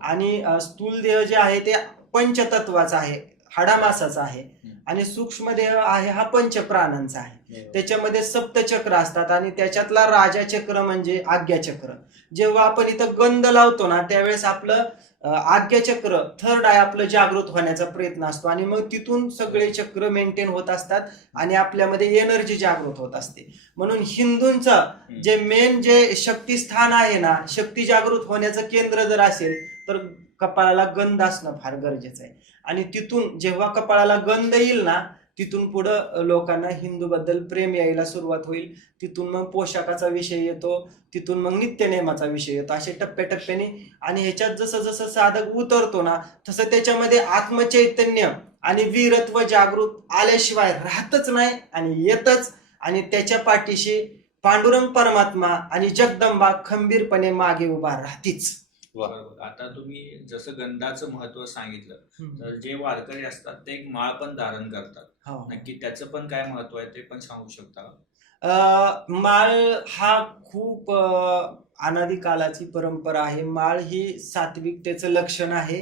आणि स्थूल देह जे आहे ते पंचतत्वाचा आहे, हाडामासाचा आहे, आणि सूक्ष्म देह आहे हा पंचप्राणांचा आहे. त्याच्यामध्ये सप्तचक्र असतात आणि त्याच्यातला राजा चक्र म्हणजे आज्ञाचक्र. जेव्हा आपण इथं गंध लावतो ना त्यावेळेस आपलं आज्ञाचक्र थर्ड आहे, आपलं जागृत होण्याचा प्रयत्न असतो आणि मग तिथून सगळे चक्र मेंटेन होत असतात आणि आपल्यामध्ये एनर्जी जागृत होत असते. म्हणून हिंदूंचं जे मेन जे शक्तिस्थान आहे ना, शक्ती जागृत होण्याचं केंद्र जर असेल तर कपाळाला गंध असणं फार गरजेचं आहे. आणि तिथून जेव्हा कपाळाला गंध येईल ना तिथून पुढं लोकांना हिंदू बद्दल प्रेम यायला सुरुवात होईल. तिथून मग पोशाखाचा विषय येतो, तिथून मग नित्यनेमाचा विषय येतो, असे टप्प्याटप्प्याने. आणि ह्याच्यात जसं जसं साधक उतरतो ना तसं त्याच्यामध्ये आत्मचैतन्य आणि वीरत्व जागृत आल्याशिवाय राहतच नाही आणि येतच. आणि त्याच्या पाठीशी पांडुरंग परमात्मा आणि जगदंबा खंबीरपणे मागे उभा राहतीच. बरोबर. आता तुम्ही जसं गंधाचं महत्व सांगितलं, तर जे वारकरी असतात ते एक माळ पण धारण करतात. नक्की त्याचं पण काय महत्व आहे ते पण सांगू शकता का? माळ हा खूप अनादी कालाची परंपरा आहे. माळ ही सात्विकतेचं लक्षण आहे.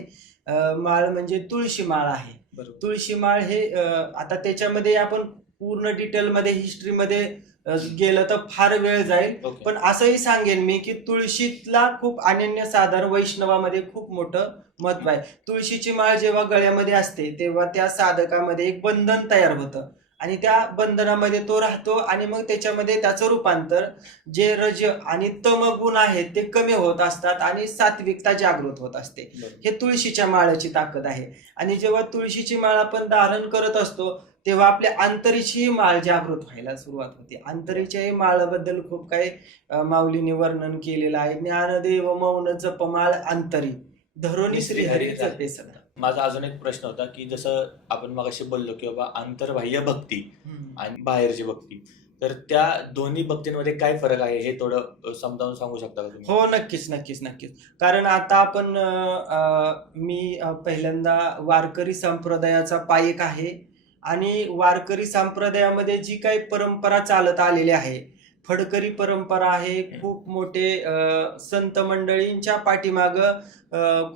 माळ म्हणजे तुळशी माळ आहे. तुळशी माळ हे आता त्याच्यामध्ये आपण पूर्ण डिटेलमध्ये हिस्ट्रीमध्ये गेलं तर फार वेळ जाईल. पण असंही सांगेन मी की तुळशीला खूप अनन्यसाधारण वैष्णवामध्ये खूप मोठं महत्व आहे. तुळशीची माळ जेव्हा गळ्यामध्ये असते तेव्हा त्या साधकामध्ये एक बंधन तयार होतं आणि त्या बंधनामध्ये तो राहतो आणि मग त्याच्यामध्ये त्याचं रूपांतर जे रज आणि तम गुण आहेत ते कमी होत असतात आणि सात्विकता जागृत होत असते. हे तुळशीच्या माळाची ताकद आहे. आणि जेव्हा तुळशीची माळ आपण धारण करत असतो तेव्हा आपल्या अंतरीची माळ जागृत व्हायला सुरुवात होते. अंतरीच्याही माळाबद्दल खूप काही माऊलीने वर्णन केलेलं आहे. ज्ञानदेव मौन जपमाळ अंतरी धरोनी श्री हरी जपे सदा. माझा अजून एक प्रश्न होता की जसं आपण मगाशी बोललो की बाबा आंतरबाह्य भक्ती आणि बाहेरची भक्ती, तर त्या दोन्ही भक्तींमध्ये काय फरक आहे हे थोडं समजावून सांगू शकता का तुम्ही? हो, नक्कीच नक्कीच नक्कीच. कारण आता आपण मी पहिल्यांदा वारकरी संप्रदायाचा पायक आहे आणि वारकरी संप्रदायामध्ये जी काही परंपरा चालत आलेली आहे, फडकरी परंपरा आहे. खूप मोठे संत मंडळींच्या पाठीमाग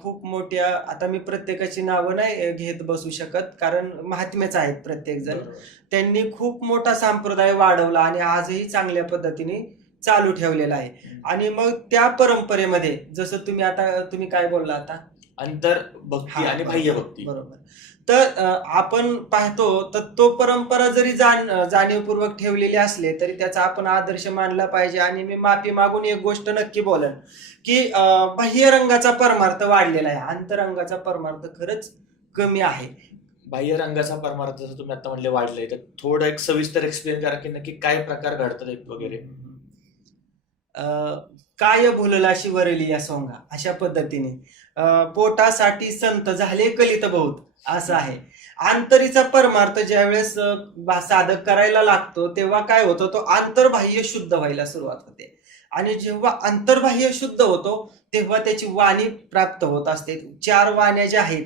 खूप मोठ्या, आता मी प्रत्येकाची नावं नाही घेत बसू शकत कारण महात्मेच आहेत प्रत्येक जण. त्यांनी खूप मोठा संप्रदाय वाढवला आणि आजही चांगल्या पद्धतीने चालू ठेवलेला आहे. आणि मग त्या परंपरेमध्ये जसं तुम्ही काय बोलला आता, अंतर भक्ती आणि बाह्य भक्ती. बरोबर. तर आपण पाहतो तर तो परंपरा जरी जाणीवपूर्वक ठेवलेली असले तरी त्याचा आपण आदर्श मानला पाहिजे. आणि मी माफी मागून एक गोष्ट नक्की बोलन की बाह्य रंगाचा परमार्थ वाढलेला आहे, अंतरंगाचा परमार्थ खरंच कमी आहे. बाह्य रंगाचा परमार्थ जसं तुम्ही आता म्हणले वाढलंय, तर थोडं एक सविस्तर एक्सप्लेन करा की नक्की काय प्रकार घडतात वगैरे. काय भुललाशी वरली या सोंगा, अशा पद्धतीने पोटासाठी संत झाले कलित बहुत, असं आहे. आंतरीचा परमार्थ ज्यावेळेस साधक करायला लागतो तेव्हा काय होतं, तो आंतरबाह्य शुद्ध व्हायला सुरुवात होते. आणि जेव्हा आंतरबाह्य शुद्ध होतो तेव्हा त्याची वाणी प्राप्त होत असते. 4 वाण्या ज्या आहेत,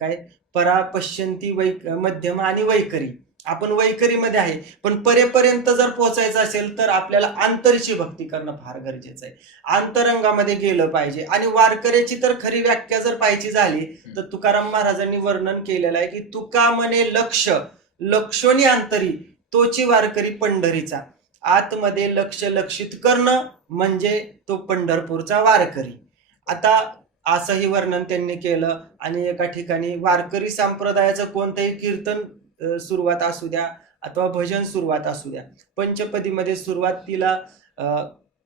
काय, परा, पश्यंती, मध्यम आणि वैखरी. आपण वैखरीमध्ये आहे, पण परेपर्यंत जर पोहोचायचं असेल तर आपल्याला अंतरची भक्ती करणं फार गरजेचं आहे. अंतरंगामध्ये गेलं पाहिजे. आणि वारकऱ्याची तर खरी व्याख्या जर पाहायची झाली तर तुकाराम महाराजांनी वर्णन केलेलं आहे की तुका म्हणे लक्ष लक्षोनी अंतरी तोची वारकरी पंढरीचा. आतमध्ये लक्ष लक्षित करणं म्हणजे तो पंढरपूरचा वारकरी. आता असंही वर्णन त्यांनी केलं. आणि एका ठिकाणी वारकरी संप्रदायाचं कोणतंही कीर्तन सुरुवात असू द्या अथवा भजन सुरुवात असू द्या, पंचपदीमध्ये सुरुवातीला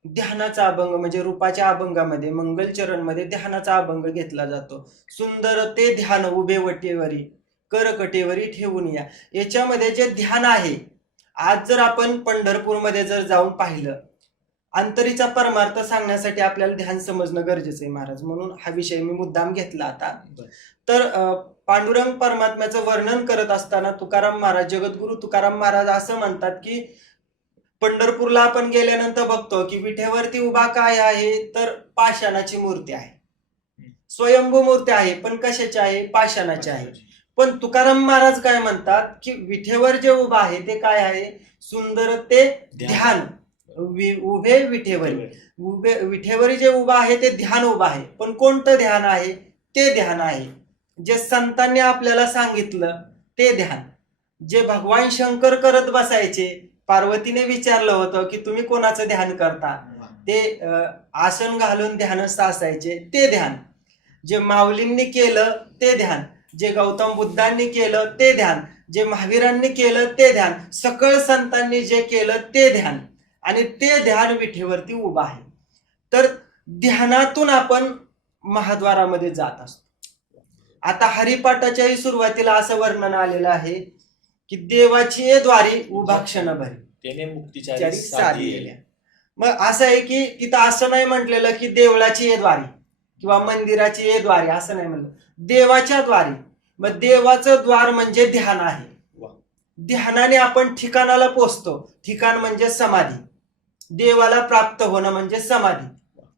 ध्यानाचा अभंग म्हणजे रूपाच्या अभंगामध्ये मंगलचरणमध्ये ध्यानाचा अभंग घेतला जातो. सुंदर ते ध्यान उभे वटेवरी करकटेवरी ठेवून या. याच्यामध्ये जे ध्यान आहे, आज जर आपण पंढरपूरमध्ये जर जाऊन पाहिलं, अंतरीचा परमार्थ सांगण्यासाठी आपल्याला ध्यान समजणं गरजेचं आहे महाराज, म्हणून हा विषय मी मुद्दाम घेतला आता. तर पांडुरंग परमात्म्याचं वर्णन करत असताना तुकाराम महाराज, जगद्गुरु तुकाराम महाराज असं म्हणतात की पंढरपूरला आपण गेल्यानंतर बघतो की विठेवरती उभा काय आहे, तर पाषाणाची मूर्ती आहे. स्वयंभू मूर्ती आहे, पण कशाची आहे? पाषाणाची आहे. पण तुकाराम महाराज काय म्हणतात की विठेवर जे उभा आहे ते काय आहे? सुंदर ते ध्यान उभे विठेवरी. विठेवरी जे उभा आहे ते ध्यान उभा आहे. पण कोणतं ध्यान आहे? ते ध्यान आहे जे संतांनी आपल्याला सांगितलं ते ध्यान, जे भगवान शंकर करत बसायचे. पार्वतीने विचारलं होतं की तुम्ही कोणाचं ध्यान करता? ते आसन घालून ध्यानस्थ असायचे ते ध्यान. जे माऊलींनी केलं ते ध्यान, जे गौतम बुद्धांनी केलं ते ध्यान, जे महावीरांनी केलं ते ध्यान, सकळ संतांनी जे केलं ते ध्यान, आणि ते ध्यान विठेवरती उभा आहे. तर ध्यानातून आपण महाद्वारामध्ये जात असतो. आता हरिपाठाच्याही सुरुवातीला असं वर्णन आलेलं आहे की देवाची ये द्वारी उभा क्षणभरी त्याने मुक्तीचारी चारी साधी साधी येल्या. मग असं आहे की तिथं असं नाही म्हटलेलं की देवळाची ये द्वारी किंवा मंदिराची ये द्वारी, असं नाही म्हणलं, देवाच्या द्वारी. मग देवाचं द्वार म्हणजे ध्यान आहे. ध्यानाने आपण ठिकाणाला पोचतो. ठिकाण म्हणजे समाधी. देवाला प्राप्त होणं म्हणजे समाधी.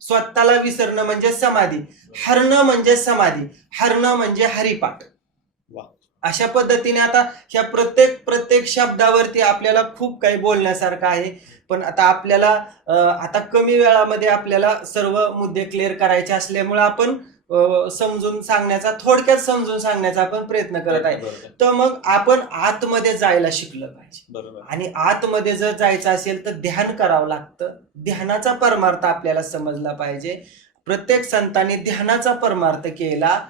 स्वतःला विसरणं म्हणजे समाधी. हरणं म्हणजे समाधी. हरणं म्हणजे हरिपाठ. अशा पद्धतीने आता ह्या प्रत्येक शब्दावरती आपल्याला खूप काही बोलण्यासारखं आहे. पण आता आपल्याला आता कमी वेळामध्ये आपल्याला सर्व मुद्दे क्लिअर करायचे असल्यामुळे आपण थोडक्यात समजून सांगण्याचा आपण प्रयत्न करत आहे. तर मग आपण आतमध्ये जायला शिकलं पाहिजे. बरोबर. आणि आतमध्ये जर जायचं असेल तर ध्यान करावं लागतं. ध्यानाचा परमार्थ आपल्याला समजला पाहिजे. प्रत्येक संतांनी ध्यानाचा परमार्थ केला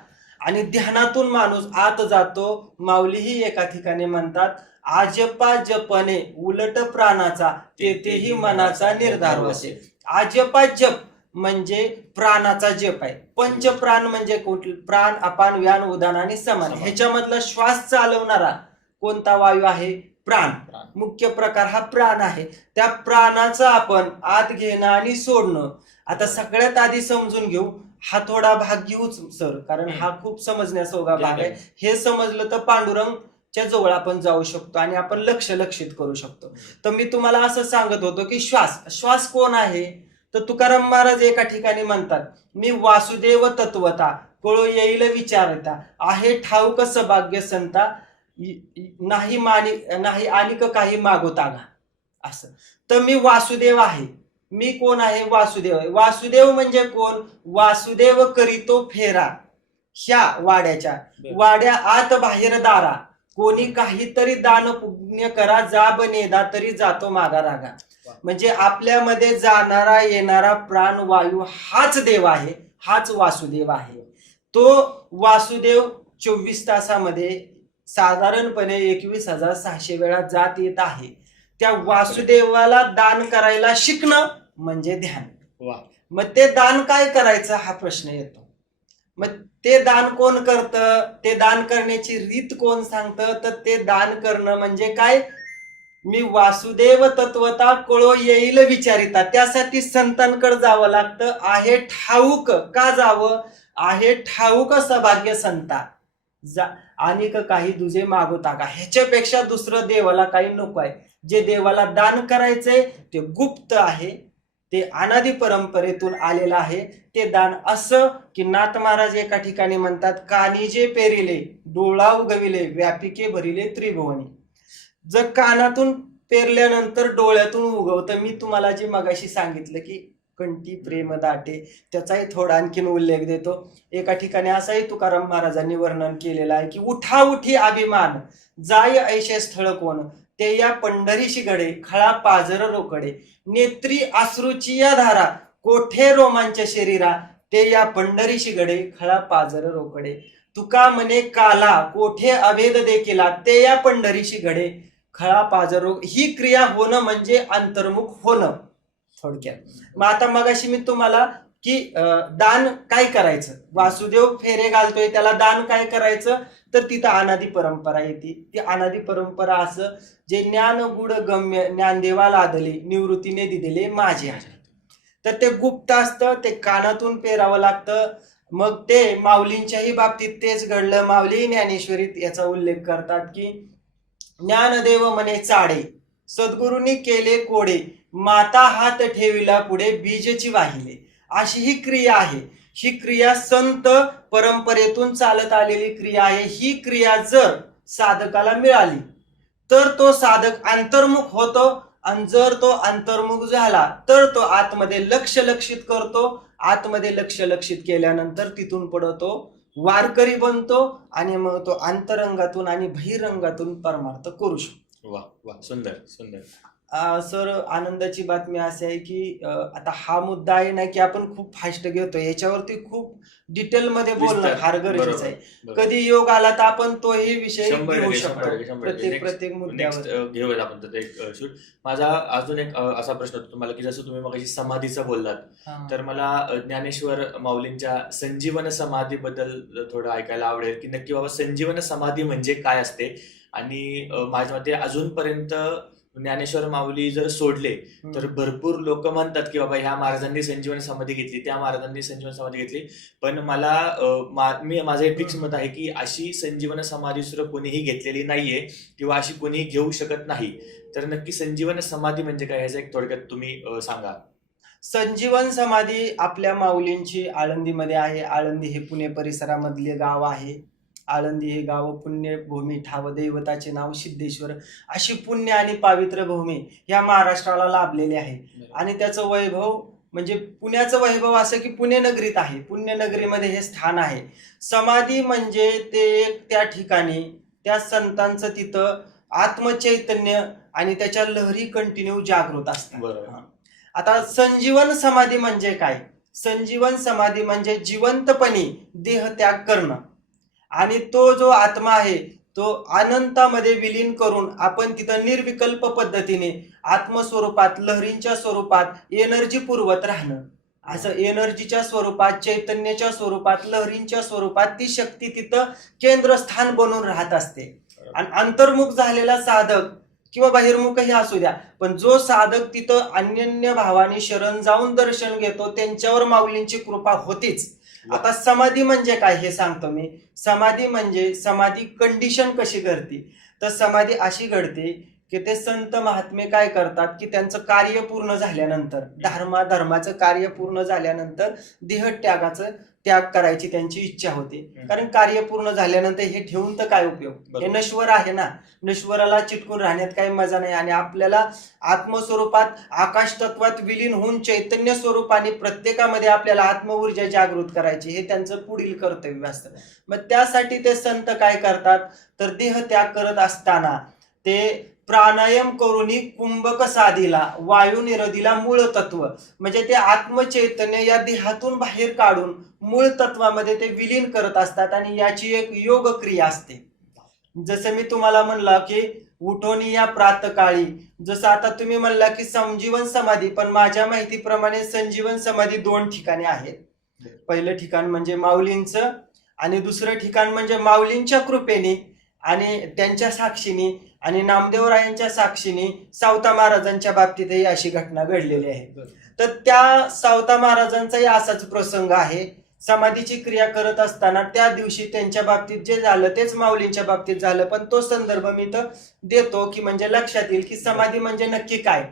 आणि ध्यानातून माणूस आत जातो. माऊलीही एका ठिकाणी म्हणतात, आजपा जपणे उलट प्राणाचा तेथेही मनाचा निर्धार वसे. आजपा जप म्हणजे प्राणाचा जप आहे. पंचप्राण म्हणजे कुठले? प्राण, अपान, व्यान, उदान आणि समान. ह्याच्यामधला श्वास चालवणारा कोणता वायू आहे? प्राण. मुख्य प्रकार हा प्राण आहे. त्या प्राणाचं आपण आत घेणं आणि सोडणं. आता सगळ्यात आधी समजून घेऊ, हा थोडा भाग घेऊच सर, कारण हा खूप समजण्यासोगा भाग आहे. हे समजलं तर पांडुरंगच्या जवळ आपण जाऊ शकतो आणि आपण लक्षित करू शकतो. तर मी तुम्हाला असं सांगत होतो की श्वास कोण आहे? तर तुकाराम महाराज एका ठिकाणी म्हणतात, मी वासुदेव तत्वता कळो येईल विचारता आहे ठाऊक सभाग्य संता नाही आणिक काही मागोता गा. असं. तर मी वासुदेव आहे. मी कोण आहे? वासुदेव आहे. वासुदेव म्हणजे कोण? वासुदेव करीतो फेरा ह्या वाड्याच्या. वाड्या आत बाहेर दारा कोणी काहीतरी दान पुण्य करा, जा बनेदा तरी जातो मागा रागा. म्हणजे आपल्यामध्ये जाणारा येणारा प्राण वायू हाच देव आहे, हाच वासुदेव आहे. तो वासुदेव 24 तासामध्ये साधारणपणे 21,600 वेळा जात येत आहे. त्या वासुदेवाला दान करायला शिकणं म्हणजे ध्यान. मग ते दान काय करायचं हा प्रश्न येतो. मग ते दान कोण करतं? ते दान करण्याची रीत कोण सांगतं? तर ते दान करणं म्हणजे काय? मी वासुदेव तत्वता कळो येईल विचारिता. त्यासाठी संतांकडे जावं लागतं. आहे ठाऊक का जावं? आहे ठाऊक सभाग्य संता आणि काही दुजे मागोता का. ह्याच्यापेक्षा दुसरं देवाला काही नको आहे. जे देवाला दान करायचंय ते गुप्त आहे, ते अनादी परंपरेतून आलेलं आहे. ते दान असं की नाथ महाराज एका ठिकाणी म्हणतात, कानी जे पेरिले डोळा उगविले व्यापिके भरिले त्रिभुवनी. जर कानातून पेरल्यानंतर डोळ्यातून उगवतं. मी तुम्हाला जे मगाशी सांगितलं की कंठी प्रेम दाटे, त्याचाही थोडा आणखीन उल्लेख देतो. एका ठिकाणी असाही तुकाराम महाराजांनी वर्णन केलेलं आहे की उठा उठी अभिमान जाय ऐशे स्थळ कोण, ते या पंढरीशी घडे खळा पाजर रोकडे. नेत्री अश्रूची या धारा कोठे रोमांच शरीरा ते या पंढरीशी घडे खळा पाजर रोकडे. तुका म्हणे काला कोठे अभेद देखिला ते या पंढरीशी घडे खळा पाजर रोग. ही क्रिया होणं म्हणजे अंतर्मुख होणं थोडक्यात. मग आता मगाशी मी तुम्हाला की दान काय करायचं, वासुदेव फेरे घालतोय त्याला दान काय करायचं, तर तिथं अनादी परंपरा येते. ती अनादी परंपरा असं जे ज्ञान गुड गम्य ज्ञानदेवा लादले निवृत्तीने दिलेले माझे. तर ते गुप्त असतं, ते कानातून पेरावं लागतं. मग ते माऊलींच्याही बाबतीत तेच घडलं. माऊली ज्ञानेश्वरीत याचा उल्लेख करतात की ज्ञानदेव म्हणे चाडे सद्गुरूंनी केले कोडे माता हात ठेविला पुढे बीजची वाहिले. अशी ही क्रिया आहे. ही क्रिया संत परंपरेतून चालत आलेली क्रिया आहे. ही क्रिया जर साधकाला मिळाली तर तो साधक अंतर्मुख होतो, आणि जर तो अंतर्मुख झाला तर तो आतमध्ये लक्ष लक्षित करतो. आतमध्ये लक्ष लक्षित केल्यानंतर तिथून पुढे तो वारकरी बनतो आणि मग तो अंतरंगातून आणि बहिरंगातून परमार्थ करू शकतो. वा वा, सुंदर सुंदर. सर, आनंदाची बातमी अशी आहे की आता हा मुद्दा आहे ना की आपण खूप फास्ट घेतो, याच्यावरती खूप डिटेल मध्ये बोलणं फार गरजेचं आहे. कधी योग आला तर आपण तोही विषय घेऊ शकतो प्रत्येक मुद्द्यावर घेऊया आपण तर एक शूट. माझा अजून एक असा प्रश्न होता तुम्हाला की जसं तुम्ही मगाशी समाधीचं बोललात, तर मला ज्ञानेश्वर माऊलींच्या संजीवन समाधीबद्दल थोडं ऐकायला आवडेल की नक्की बाबा संजीवन समाधी म्हणजे काय असते. आणि माझ्या मते अजूनपर्यंत ज्ञानेश्वर माऊली जर सोडले तर भरपूर लोक म्हणतात की बाबा ह्या महाराजांनी संजीवन समाधी घेतली, त्या महाराजांनी संजीवन समाधी घेतली, पण मला माझं एक फिक्स मत आहे की अशी संजीवन समाधी सुद्धा कोणीही घेतलेली नाहीये किंवा अशी कोणीही घेऊ शकत नाही. तर नक्की संजीवन समाधी म्हणजे काय, ह्याचं एक थोडक्यात तुम्ही सांगा. संजीवन समाधी आपल्या माऊलींची आळंदीमध्ये आहे. आळंदी हे पुणे परिसरामधले गाव आहे. आळंदी हे गाव पुण्यभूमी ठाव दैवताचे नाव सिद्धेश्वर अशी पुण्य आणि पावित्र भूमी ह्या महाराष्ट्राला लाभलेली आहे. आणि त्याचं वैभव म्हणजे पुण्याचं वैभव असं की पुणे नगरीत आहे. पुण्यनगरीमध्ये हे स्थान आहे. समाधी म्हणजे ते त्या ठिकाणी त्या संतांचं तिथं आत्मचैतन्य आणि त्याच्या लहरी कंटिन्यू जागृत असतात. आता संजीवन समाधी म्हणजे काय? संजीवन समाधी म्हणजे जिवंतपणे देह त्याग करणं आणि तो जो आत्मा आहे तो अनंतामध्ये विलीन करून आपण तिथं निर्विकल्प पद्धतीने आत्मस्वरूपात लहरींच्या स्वरूपात एनर्जी पुरवत राहणं. असं एनर्जीच्या स्वरूपात चैतन्याच्या स्वरूपात लहरींच्या स्वरूपात ती शक्ती तिथं केंद्रस्थान बनून राहत असते. आणि अंतर्मुख झालेला साधक किंवा बहिर्मुखही असू द्या, पण जो साधक तिथं अन्यन्य भावाने शरण जाऊन दर्शन घेतो त्यांच्यावर माऊलींची कृपा होतीच. आता समाधी म्हणजे काय हे सांगतो मी. समाधी म्हणजे समाधी कंडिशन कशी घडते, तर समाधी अशी घडते की ते संत महात्मे काय करतात की त्यांचं कार्य पूर्ण झाल्यानंतर धर्माचं कार्य पूर्ण झाल्यानंतर देहत्यागाचं त्याग करायची त्यांची इच्छा होते. कारण कार्य पूर्ण झाल्यानंतर हे ठेवून तर काय उपयोग, हे नश्वर आहे ना. नश्वराला चिटकून राहण्यात काही मजा नाही. आणि आपल्याला आत्मस्वरूपात आकाश तत्वात विलीन होऊन चैतन्य स्वरूपाने प्रत्येकामध्ये आपल्याला आत्मऊर्जा जागृत करायची, हे त्यांचं पुढील कर्तव्य असतं. मग त्यासाठी ते संत काय करतात, तर देह त्याग करत असताना ते प्राणायाम करूनी कुंभक साधीला वायू निरोधीला मूळ तत्व म्हणजे ते आत्मचैतन्य या देहातून बाहेर काढून मूळ तत्वामध्ये ते विलीन करत असतात. आणि याची एक योग क्रिया असते. जसं मी तुम्हाला म्हणलं की उठोनी या प्रातकाळी, जसं आता तुम्ही म्हणला की संजीवन समाधी, पण माझ्या माहितीप्रमाणे संजीवन समाधी 2 ठिकाणी आहेत. पहिलं ठिकाण म्हणजे माऊलींचं आणि दुसरं ठिकाण म्हणजे माऊलींच्या कृपेने आणि त्यांच्या साक्षीने आणि नामदेवरायांच्या साक्षीने सावता महाराजांच्या बाबतीतही अशी घटना घडलेली आहे. तर त्या सावता महाराजांचाही असाच प्रसंग आहे. समाधीची क्रिया करत असताना त्या दिवशी त्यांच्या बाबतीत जे झालं तेच माऊलींच्या बाबतीत झालं, पण तो संदर्भ मी तर देतो की म्हणजे लक्षात येईल की समाधी म्हणजे नक्की काय.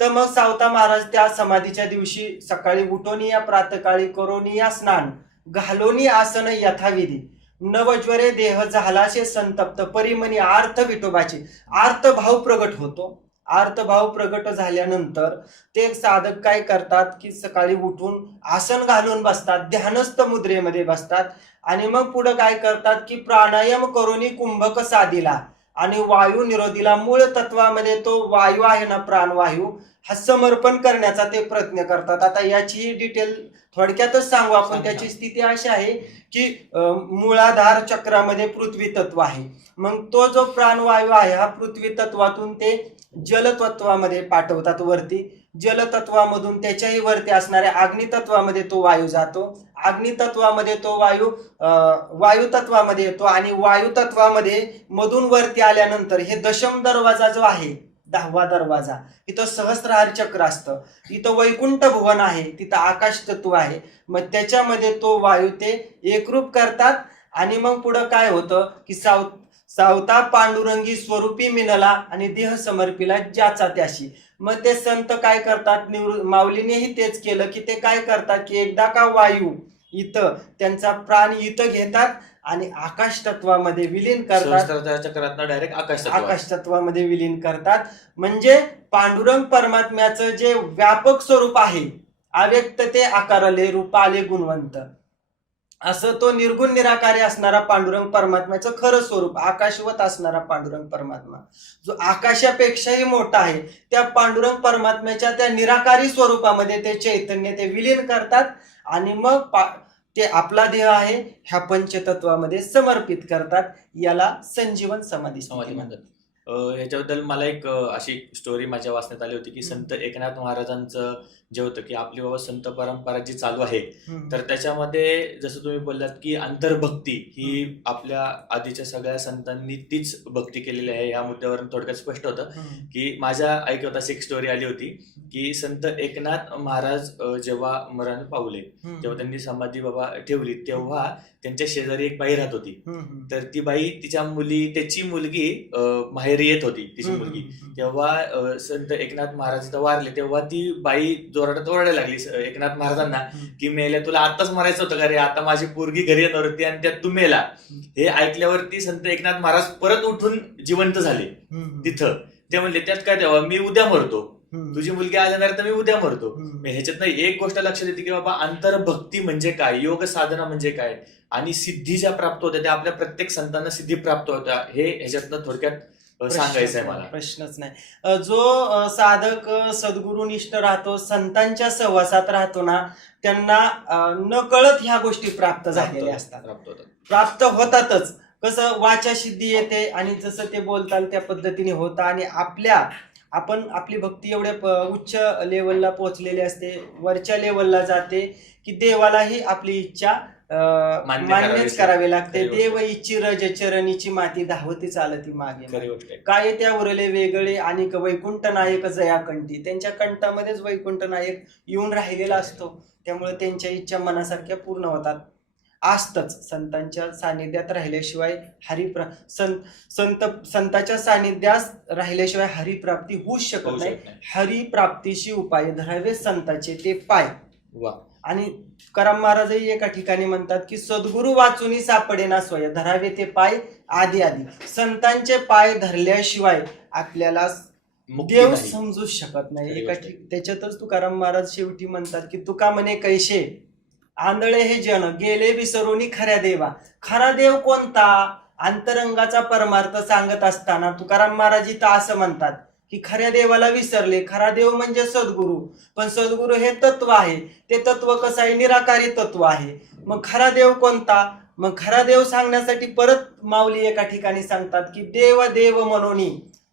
तर मग सावता महाराज त्या समाधीच्या दिवशी सकाळी उठोनी या प्रातकाळी करोनी या स्नान घालोनी आसन यथाविधी नवज्वरे देह झालाशे संतप्त परिमनी आर्थ विठोबाचे आर्थ भाव प्रगट होतो. आर्तभाव प्रगट झाल्यानंतर ते साधक काय करतात की सकाळी उठून आसन घालून बसतात, ध्यानस्थ मुद्रेमध्ये बसतात आणि मग पुढे काय करतात की प्राणायाम करूनी कुंभक साधीला आणि वायू निरोधीला मूळ तत्वामध्ये तो वायू आहे ना, प्राणवायू हा समर्पण करण्याचा ते प्रयत्न करतात. आता याची डिटेल थोडक्यातच सांगू आपण. सांगा. त्याची स्थिती अशी आहे की मूळाधार चक्रामध्ये पृथ्वी तत्व आहे. मग तो जो प्राणवायू आहे हा पृथ्वी तत्वातून ते जलतत्वामध्ये पाठवतात वरती. जलतत्वामधून त्याच्याही वरती असणाऱ्या अग्नितत्वामध्ये तो वायू जातो. अग्नितत्वामध्ये तो वायू वायू तत्वामध्ये येतो आणि वायू तत्वामध्ये मधून वरती आल्यानंतर हे दशम दरवाजा जो आहे, 10वा दरवाजा, इथं सहस्रहार चक्र असतं, इथं वैकुंठ भुवन आहे, तिथं आकाश तत्व आहे. मग त्याच्यामध्ये तो वायू ते एकरूप करतात आणि मग पुढं काय होतं की सावता पांडुरंगी स्वरूपी मिनला आणि देह समर्पिला ज्याचा त्याशी. मग ते संत काय करतात, माऊलीनेही तेच केलं की ते काय करतात की एकदा का वायू इथं त्यांचा प्राण इथं घेतात आणि आकाश तत्वामध्ये विलीन करतात. सहस्त्राच्या चक्रातनं डायरेक्ट आकाश तत्वामध्ये विलीन करतात. म्हणजे पांडुरंग परमात्म्याचं जे व्यापक स्वरूप आहे, अव्यक्त ते आकारले रूपाले गुणवंत, असं तो निर्गुण निराकारी असणारा पांडुरंग परमात्म्याचं खरं स्वरूप, आकाशवत असणारा पांडुरंग परमात्मा जो आकाशापेक्षाही मोठा आहे, त्या पांडुरंग परमात्म्याच्या त्या निराकारी स्वरूपामध्ये ते चैतन्य ते विलीन करतात आणि मग ते आपला देह आहे ह्या पंचतत्वामध्ये समर्पित करतात. याला संजीवन समाधी म्हणतात. ह्याच्याबद्दल मला एक अशी स्टोरी माझ्या वाचण्यात आली होती की संत एकनाथ महाराजांचं जे होतं की आपली बाबा संत परंपरा जी चालू आहे, तर त्याच्यामध्ये जसं तुम्ही बोललात की अंतर्भक्ती ही आपल्या आधीच्या सगळ्या संतांनी तीच भक्ती केलेली आहे. या मुद्द्यावरून थोडक्यात स्पष्ट होतं की माझ्या ऐकत अशी एक स्टोरी आली होती की संत एकनाथ महाराज जेव्हा मरण पावले तेव्हा त्यांनी समाधी बाबा ठेवली, तेव्हा त्यांच्या शेजारी एक बाई राहत होती. तर ती बाई त्याची मुलगी माहेरी येत होती, तिची मुलगी. तेव्हा संत एकनाथ महाराज वारले तेव्हा ती बाई जोरात ओरडायला लागली एकनाथ महाराजांना की मेल्या, तुला आताच मरायचं होतं का रे, आता माझी पोरगी घरी येणार होती आणि त्यात तू मेला. हे ऐकल्यावरती संत एकनाथ महाराज परत उठून जिवंत झाले तिथं. ते म्हणले त्यात काय तेव्हा मी उद्या मरतो, तुझी मुलगी आल्यानंतर तर मी उद्या मरतो. ह्याच्यातनं एक गोष्ट लक्षात येते की बाबा अंतर्भक्ती म्हणजे काय, योग साधना म्हणजे काय, आणि सिद्धी ज्या प्राप्त होत्या त्या आपल्या प्रत्येक संतांना सिद्धी प्राप्त होत्या, हे ह्याच्यातनं थोडक्यात सांगायचं आहे मला. प्रश्नच नाही. जो साधक सद्गुरुनिष्ठ राहतो, संतांच्या सहवासात राहतो ना, त्यांना नकळत ह्या गोष्टी प्राप्त झालेल्या असतात, प्राप्त होतातच. कसं वाचा सिद्धी येते आणि जसं ते बोलताल त्या पद्धतीने होतं आणि आपण आपली भक्ती एवढ्या उच्च लेवलला पोहोचलेली असते, वरच्या लेवलला जाते की देवालाही आपली इच्छा मान्यच करावी लागते. देव इच्छी रज चरणीची माती धावती चालती मागे, काय त्या उरले वेगळे आणि वैकुंठ नायक जया कंठी. त्यांच्या कंठामध्येच वैकुंठ नायक येऊन राहिलेला असतो, त्यामुळे त्यांच्या इच्छा मनासारख्या पूर्ण होतात. असतच संतांच्या सानिध्यात राहिल्याशिवाय संतांच्या सानिध्यात राहिल्याशिवाय हरिप्राप्ती होऊच शकत नाही. हरिप्राप्तीशी उपाय धरावे संतांचे ते पाय. आणि तुकाराम महाराजही एका ठिकाणी म्हणतात की सद्गुरु वाचुनी सापडेना स्वय, धरावे ते पाय आधी आधी. संतांचे पाय धरल्याशिवाय आपल्याला देव समजू शकत नाही. त्याच्यातच तुकाराम महाराज शेवटी म्हणतात की तुका म्हणे कैसे आंधळे हे जन गेले विसरूनी खऱ्या देवा. खरा देव कोणता, अंतरंगाचा परमार्थ सांगत असताना तुकाराम महाराज इथं असं म्हणतात की खऱ्या देवाला विसरले. खरा देव म्हणजे सद्गुरु, पण सद्गुरु हे तत्व आहे. ते तत्व कसं आहे, निराकारी तत्व आहे. मग खरा देव कोणता, मग खरा देव सांगण्यासाठी परत माऊली एका ठिकाणी सांगतात की देव देव मनोनी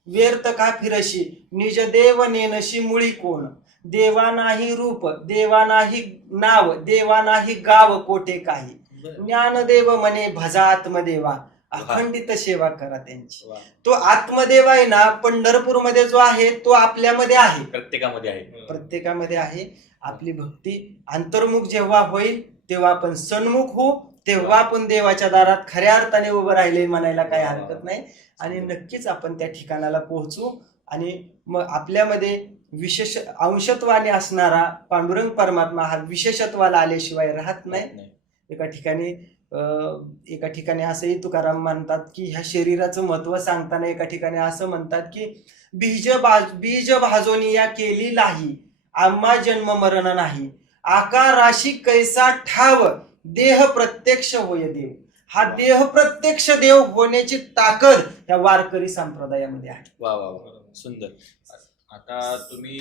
व्यर्थ का फिरशी, निज देव नेनशी मुळी कोण. देवा नाही रूप, देवा नाही नाव, देवा नाही गाव कोठे काही. ज्ञानदेव म्हणे भजा आत्मदेवा, अखंडित सेवा करा त्यांची. तो आत्मदेव आहे ना, पंढरपूर मध्ये जो आहे तो आपल्यामध्ये आहे, प्रत्येकामध्ये आहे. आपली भक्ती अंतर्मुख जेव्हा होईल तेव्हा आपण सन्मुख होऊ, तेव्हा आपण देवाच्या दारात खऱ्या अर्थाने उभं राहिले म्हणायला काही हरकत नाही. आणि नक्कीच आपण त्या ठिकाणाला पोहोचू. आणि मग आपल्यामध्ये विशेष अंशत्वाने असणारा पांडुरंग परमात्मा हा विशेषत्वाला आल्याशिवाय राहत नाही. एका ठिकाणी असंही तुकाराम म्हणतात की ह्या शरीराचं महत्व सांगताना एका ठिकाणी असं म्हणतात की बीज भाजोनिया केली लाही, आम्हा जन्म मरण नाही. आकाराशी कैसा ठाव, देह प्रत्यक्ष होय देव. हा देह प्रत्यक्ष देव होण्याची ताकद या वारकरी संप्रदायामध्ये आहे. वा वा वा, सुंदर. आता तुम्ही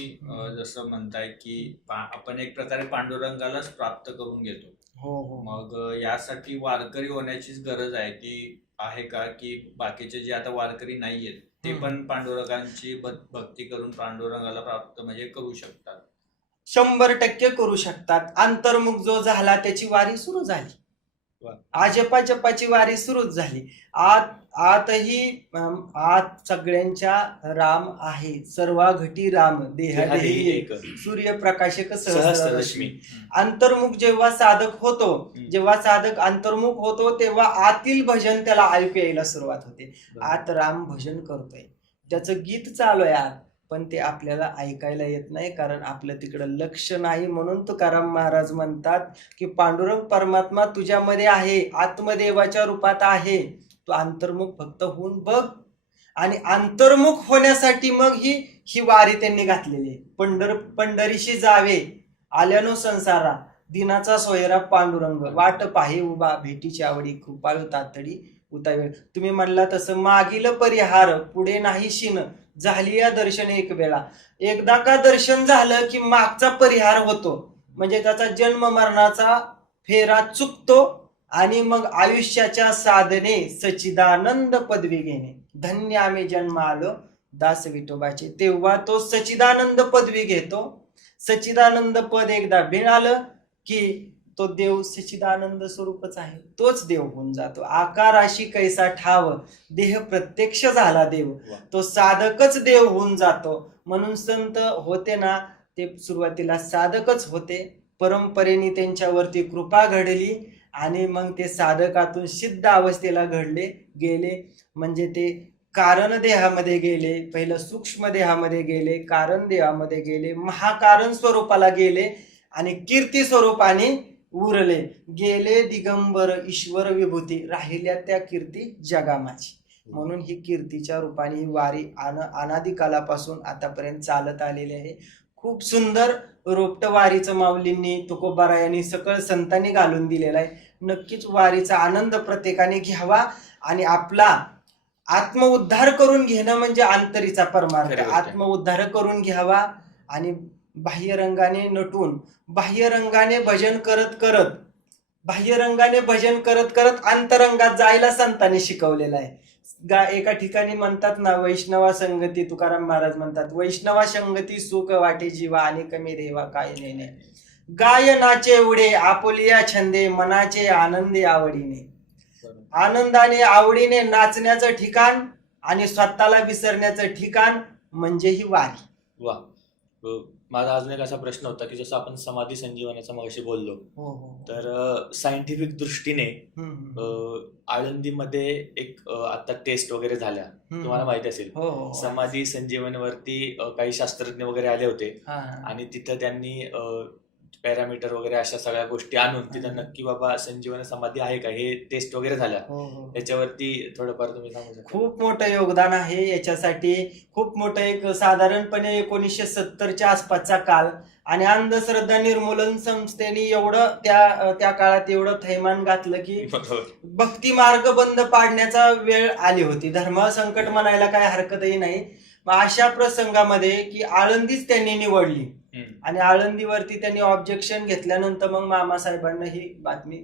जसं म्हणताय की आपण एक प्रकारे पांडुरंगालाच प्राप्त करून घेतो. हो हो. मग यासाठी वारकरी होण्याचीच गरज आहे का की बाकीचे जे आता वारकरी नाहीयेत ते पण पांडुरंगांची भक्ती करून पांडुरंगाला प्राप्त म्हणजे करू शकतात? 100% करू शकतात. अंतर्मुख जो झाला त्याची वारी सुरू झाली. वा. आजपा जपाची वारी सुरूच झाली. आत सगळ्यांच्या राम आहे. सर्वा घटी राम देहादेही एक. सूर्यप्रकाशक सहस्ररश्मी. अंतर्मुख जेव्हा साधक होतो, जेव्हा साधक अंतर्मुख होतो तेव्हा आतील भजन त्याला ऐकू यायला सुरुवात होते. आत राम भजन करतोय, त्याचं गीत चालू आहे आत, पण ते आपल्याला ऐकायला येत नाही कारण आपलं तिकडं लक्ष नाही. म्हणून तुकाराम महाराज म्हणतात की पांडुरंग परमात्मा तुझ्यामध्ये आहे, आत्मदेवाच्या रूपात आहे. तू अंतर्मुख फक्त होऊन बघ. आणि अंतर्मुख होण्यासाठी मग ही वारी त्यांनी घातलेली आहे. पंढरीशी जावे आल्यानो संसारा, दिनाचा सोयरा पांडुरंग, वाट पाहे उभा भेटीची आवडी, कृपाळू तातडी उतावेळ. तुम्ही म्हणला तसं मागील परिहार पुढे नाही शिन, झाली या दर्शन एक वेळा. एकदा का दर्शन झालं की मागचा परिहार होतो, म्हणजे त्याचा जन्म मरणाचा फेरा चुकतो आणि मग आयुष्याच्या साधने सच्चिदानंद पदवी घेणे. धन्य आम्ही जन्म आलो दास विठोबाचे, तेव्हा तो सच्चिदानंद पदवी घेतो. सच्चिदानंद पद एकदा मिळालं की तो देव सच्चिदानंद स्वरूपच आहे, तोच देव होऊन जातो. आकाराशी कैसा ठाव, देह प्रत्यक्ष झाला देव, तो साधकच देव होऊन जातो. म्हणून संत होते ना ते सुरुवातीला साधकच होते, परंपरेने त्यांच्यावरती कृपा घडली आणि मग ते साधकातून सिद्ध अवस्थेला घडले गेले. म्हणजे ते कारण देहामध्ये गेले, पहिलं सूक्ष्म देहामध्ये गेले, कारण देहामध्ये गेले, महाकारण स्वरूपाला गेले आणि कीर्ती स्वरूपाने उरले गेले. दिगंबर ईश्वर विभूती, राहिल्या त्या कीर्ती जगामाची. म्हणून ही कीर्तीच्या रूपाने ही वारी अनादिकालापासून आतापर्यंत चालत आलेली आहे. खूप सुंदर रोपट वारीचं माऊलींनी तुकोबारायांनी सकळ संतांनी घालून दिलेला आहे. नक्कीच वारीचा आनंद प्रत्येकाने घ्यावा आणि आपला आत्मउद्धार करून घेणं म्हणजे अंतरीचा परमार्थ. आत्मउद्धार करून घ्यावा आणि बाह्य रंगाने नटून बाह्य रंगाने भजन करत करत अंतरंगात जायला संतांनी शिकवलेलं आहे. एका ठिकाणी म्हणतात ना, वैष्णवा संगती, तुकाराम महाराज म्हणतात वैष्णवा संगती सुख वाटे जीवा आणि कमी देवा काय नेणे. गायनाचे उडे आपुलिया छंदे, मनाचे आनंदी आवडीने. आनंदाने आवडीने नाचण्याचं ठिकाण आणि स्वतःला विसरण्याचं ठिकाण म्हणजे ही वारी. वा. माझा अजून एक असा प्रश्न होता की जसं आपण समाधी संजीवनाचा मगाशी बोललो, तर सायंटिफिक दृष्टीने आळंदीमध्ये एक आता टेस्ट वगैरे झाल्या, तुम्हाला माहिती असेल. समाधी संजीवनीवरती काही शास्त्रज्ञ वगैरे आले होते आणि तिथं त्यांनी पॅरामीटर वगैरे अशा सगळ्या गोष्टी आणून तिथं नक्की बाबा संजीवनी समाधी आहे का हे टेस्ट वगैरे झाल्या. याच्यावरती थोडंफार तुम्ही सांगू शकता? खूप मोठं योगदान आहे याच्यासाठी. खूप मोठं एक साधारणपणे 1970च्या आसपासचा काळ आणि अंधश्रद्धा निर्मूलन संस्थेने एवढं त्या काळात एवढं थैमान घातलं की भक्ती मार्ग बंद पाडण्याचा वेळ आली होती. धर्म संकट म्हणायला काय हरकतही नाही. अशा प्रसंगामध्ये की आळंदीच त्यांनी निवडली आणि आळंदीवरती त्यांनी ऑब्जेक्शन घेतल्यानंतर मग मामासाहेबांना ही बातमी,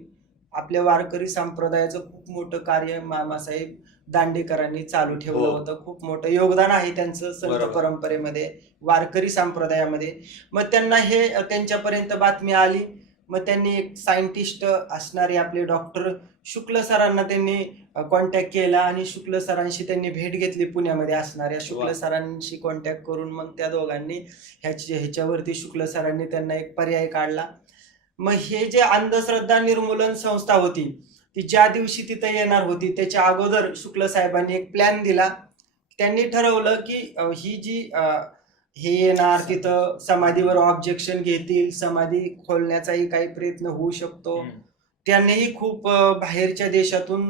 आपल्या वारकरी संप्रदायाचं खूप मोठं कार्य मामासाहेब दांडेकरांनी चालू ठेवलं होतं. खूप मोठं योगदान आहे त्यांचं संत परंपरेमध्ये, वारकरी संप्रदायामध्ये. मग त्यांना हे त्यांच्यापर्यंत बातमी आली. मग त्यांनी एक सायंटिस्ट असणारे आपले डॉक्टर शुक्ल सरांना त्यांनी कॉन्टॅक्ट केला आणि शुक्ल सरांशी त्यांनी भेट घेतली. पुण्यामध्ये असणाऱ्या शुक्ल सरांशी कॉन्टॅक्ट करून मग त्या दोघांनी ह्याच्यावरती शुक्ल सरांनी त्यांना एक पर्याय काढला. मग हे जे अंधश्रद्धा निर्मूलन संस्था होती ती ज्या दिवशी तिथं येणार होती त्याच्या अगोदर शुक्ल साहेबांनी एक प्लॅन दिला. त्यांनी ठरवलं की ही जी हे येणार तिथं समाधीवर ऑब्जेक्शन घेतील, समाधी खोलण्याचाही काही प्रयत्न होऊ शकतो. त्यांनीही खूप बाहेरच्या देशातून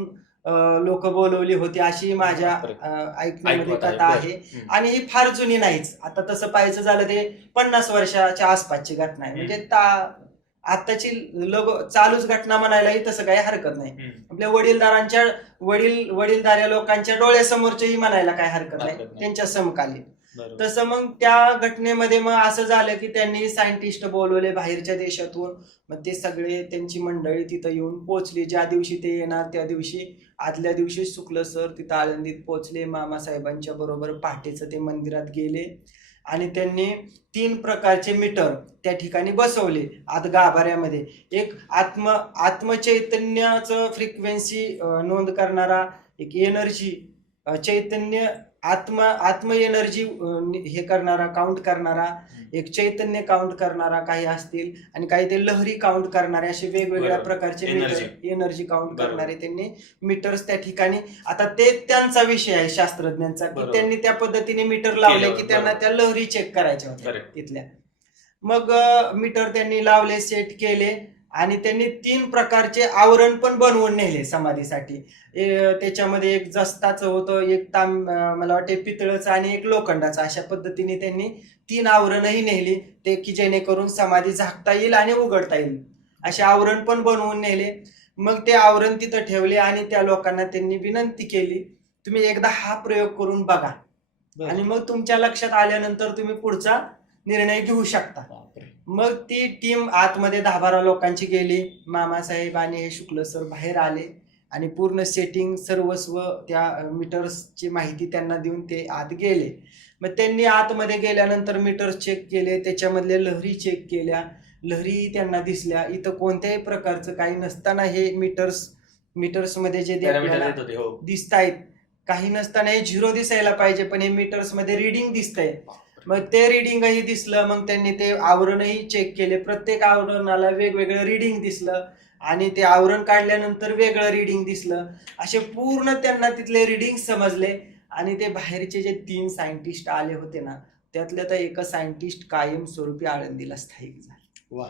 लोक बोलवली होती अशी माझ्या ऐकण्यामध्ये कथा आहे. आणि ही फार जुनी नाहीच. आता तसं पाहायचं झालं ते 50 वर्षाच्या आसपासची घटना आहे. म्हणजे आताची चालूच घटना म्हणायलाही तसं काही हरकत नाही. हम्म. आपल्या वडीलधाऱ्या लोकांच्या डोळ्यासमोरचेही म्हणायला काय हरकत नाही, हरकत नाही. त्यांच्या समकालीन. बरोबर. तसं मग त्या घटनेमध्ये मग असं झालं की त्यांनी सायंटिस्ट बोलवले बाहेरच्या देशातून. मग ते सगळे त्यांची मंडळी तिथं येऊन पोहोचली. ज्या दिवशी ते येणार त्या दिवशी आदल्या दिवशी शुक्ल सर तिथं आळंदीत पोहोचले. मामासाहेबांच्या बरोबर पहाटेचं ते मंदिरात गेले आणि त्यांनी 3 प्रकारचे मीटर त्या ठिकाणी बसवले आत गाभाऱ्यामध्ये. एक आत्मचैतन्याचं फ्रिक्वेन्सी नोंद करणारा, एक एनर्जी चैतन्य आत्म एनर्जी हे करणारा, काउंट करणारा, एक चैतन्य काउंट करणारा काही असतील, आणि काही ते लहरी काउंट करणारे, असे वेगवेगळ्या बरोबर. प्रकारचे Energy. एनर्जी काउंट बरोबर. करणारे त्यांनी मीटर्स त्या ठिकाणी. आता ते त्यांचा विषय आहे शास्त्रज्ञांचा, की बरोबर. त्यांनी त्या पद्धतीने मीटर लावले केलं, की त्यांना बरोबर. त्या लहरी चेक करायच्या होत्या Correct. तिथल्या. मग मीटर त्यांनी लावले, सेट केले, आणि त्यांनी 3 प्रकारचे आवरण पण बनवून नेले समाधीसाठी. त्याच्यामध्ये एक जस्ताचं होतं, एक मला वाटते पितळचं, आणि एक लोखंडाचं. अशा पद्धतीने त्यांनी 3 आवरणही नेली, ते की जेणेकरून समाधी झाकता येईल आणि उघडता येईल, असे आवरण पण बनवून नेले. मग ते आवरण तिथं ठेवले आणि त्या लोकांना त्यांनी विनंती केली, तुम्ही एकदा हा प्रयोग करून बघा, आणि मग तुमच्या लक्षात आल्यानंतर तुम्ही पुढचा निर्णय घेऊ शकता. बापरे. मग ती टीम आतमध्ये 10-12 लोकांची गेली. मामासाहेब आणि हे शुक्ल सर बाहेर आले आणि पूर्ण सेटिंग सर्वस्व त्या मीटर्सची माहिती त्यांना देऊन ते आत गेले. मग त्यांनी आतमध्ये गेल्यानंतर मीटर्स चेक केले, त्याच्यामधले लहरी चेक केल्या, लहरी त्यांना दिसल्या. इथं कोणत्याही प्रकारचं काही नसताना हे मीटर्समध्ये जे पॅरामीटर येत होते. हो. दिसतायत, काही नसताना हे 0 दिसायला पाहिजे, पण हे मीटर्समध्ये रिडिंग दिसतंय. मग ते रिडिंगही दिसलं. मग त्यांनी ते आवरणही चेक केले, प्रत्येक आवरणाला वेगवेगळं रिडिंग दिसलं, आणि ते आवरण काढल्यानंतर वेगळं रिडिंग दिसलं. असे पूर्ण त्यांना तिथले रिडिंग समजले. आणि ते बाहेरचे जे 3 सायंटिस्ट आले होते ना, त्यातल्या तर एक सायंटिस्ट कायमस्वरूपी आळंदीला स्थायिक झाला. वा.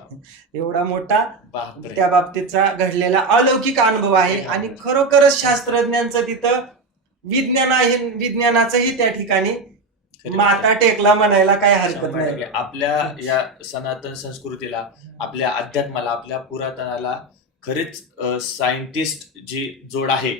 एवढा मोठा बापरे. त्या बाबतीतचा घडलेला अलौकिक अनुभव आहे. आणि खरोखरच शास्त्रज्ञांचं तिथं विज्ञानाचंही त्या ठिकाणी माता टेकला म्हणायला काय हरकत 100% नाही. आपल्या या सनातन संस्कृतीला, आपल्या अध्यात्माला, आपल्या पुरातनाला खरीच सायंटिस्ट जी जोड आहे.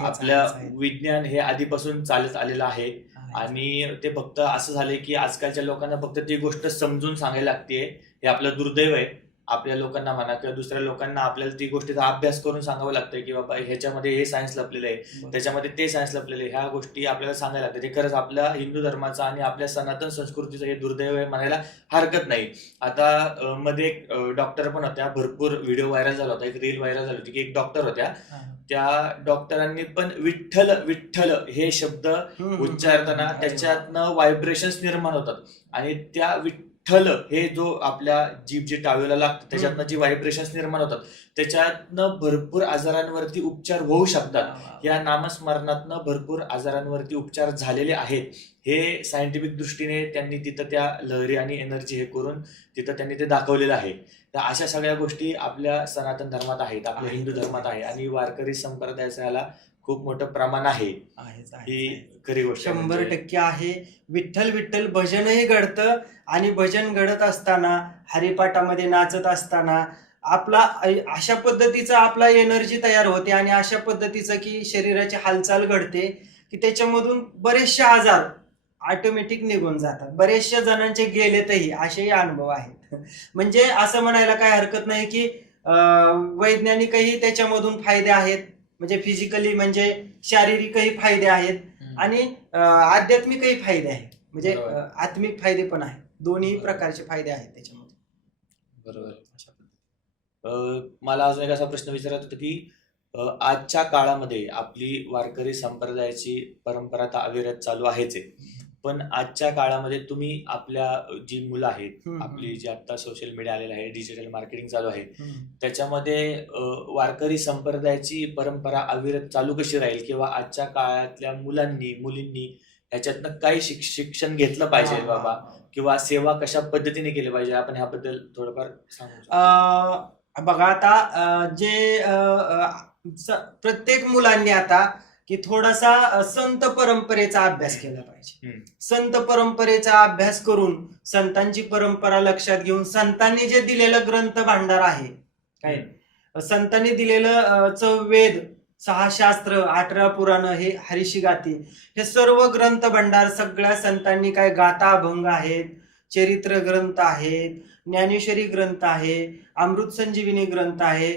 आपल्या विज्ञान हे आधीपासून चालत आलेलं आहे, आणि ते फक्त असं झालंय की आजकालच्या लोकांना फक्त ती गोष्ट समजून सांगायला लागते. हे आपलं दुर्दैव आहे. आपल्या लोकांना म्हणा किंवा दुसऱ्या लोकांना आपल्याला ती गोष्टीचा अभ्यास करून सांगावं लागतंय की बाबा ह्याच्यामध्ये हे सायन्स लपलेलं आहे, त्याच्यामध्ये ते सायन्स लपलेलं आहे. ह्या गोष्टी आपल्याला सांगायला लागतात. हे खरंच आपल्या हिंदू धर्माचा आणि आपल्या सनातन संस्कृतीचं हे दुर्दैव आहे म्हणायला हरकत नाही. आता मध्ये एक डॉक्टर पण होत्या, भरपूर व्हिडिओ व्हायरल झाला होता, एक रील व्हायरल झाली होती की एक डॉक्टर होत्या, त्या डॉक्टरांनी पण विठ्ठल विठ्ठल हे शब्द उच्चारताना त्याच्यातनं व्हायब्रेशन्स निर्माण होतात, आणि त्या विठ्ठल हे जो आपल्या जीभ जी टाळूला लागतं त्याच्यातनं जी व्हायब्रेशन्स निर्माण होतात त्याच्यातनं भरपूर आजारांवरती उपचार होऊ शकतात. या नामस्मरणातनं भरपूर आजारांवरती उपचार झालेले आहेत. हे सायंटिफिक दृष्टीने त्यांनी तिथं त्या लहरी आणि एनर्जी हे करून तिथं त्यांनी ते दाखवलेलं आहे. तर अशा सगळ्या गोष्टी आपल्या सनातन धर्मात आहेत, आपल्या हिंदू धर्मात आहे, आणि वारकरी संप्रदायाचा याला खूप मोठं प्रमाण आहे. ही खरी गोष्ट 100% आहे. विठ्ठल विठ्ठल भजनही घडतं, आणि भजन घडत असताना, हरिपाठामध्ये नाचत असताना आपला अशा पद्धतीचा आपला एनर्जी तयार होते, आणि अशा पद्धतीचं की शरीराची हालचाल घडते की त्याच्यामधून बरेचसे आजार ऑटोमॅटिक निघून जातात. बरेचशा जणांचे गेलेतही, असेही अनुभव आहेत. म्हणजे असं म्हणायला काय हरकत नाही की वैज्ञानिकही त्याच्यामधून फायदे आहेत, म्हणजे फिजिकली म्हणजे शारीरिकही फायदे आहेत, आणि आध्यात्मिकही फायदे आहेत, म्हणजे आत्मिक फायदे पण आहेत. दोन्ही प्रकारचे फायदे आहेत त्याच्यामध्ये. बरोबर. मला अजून एक असा प्रश्न विचारायचा होता की आजच्या काळामध्ये आपली वारकरी संप्रदायाची परंपरा तर अविरत चालू आहेच आहे, पण आजच्या काळामध्ये तुम्ही आपल्या जी मुलं आहेत, आपली जी आता सोशल मीडिया आलेलं आहे, डिजिटल मार्केटिंग चालू आहे, त्याच्यामध्ये वारकरी संप्रदायाची परंपरा अविरत चालू कशी राहील, किंवा आजच्या काळातल्या मुलांनी मुलींनी ह्याच्यातनं काही शिक्षण घेतलं पाहिजे बाबा, किंवा सेवा कशा पद्धतीने केली पाहिजे, आपण ह्याबद्दल थोडंफार सांगू? बघा, आता जे प्रत्येक मुलांनी आता की थोडासा संत परंपरेचा अभ्यास केला पाहिजे. हम्म. संत परंपरेचा अभ्यास करून संतांची परंपरा लक्षात घेऊन संतांनी जे दिलेलं ग्रंथ भांडार आहे काय, संतांनी दिलेलं वेद, 6 शास्त्र, 18 पुराण, हे हरीशी गाती, हे सर्व ग्रंथ भांडार सगळ्या संतांनी काय गाथा अभंग आहेत, चरित्र ग्रंथ आहेत, ज्ञानेश्वरी ग्रंथ आहे, अमृत संजीवनी ग्रंथ आहे,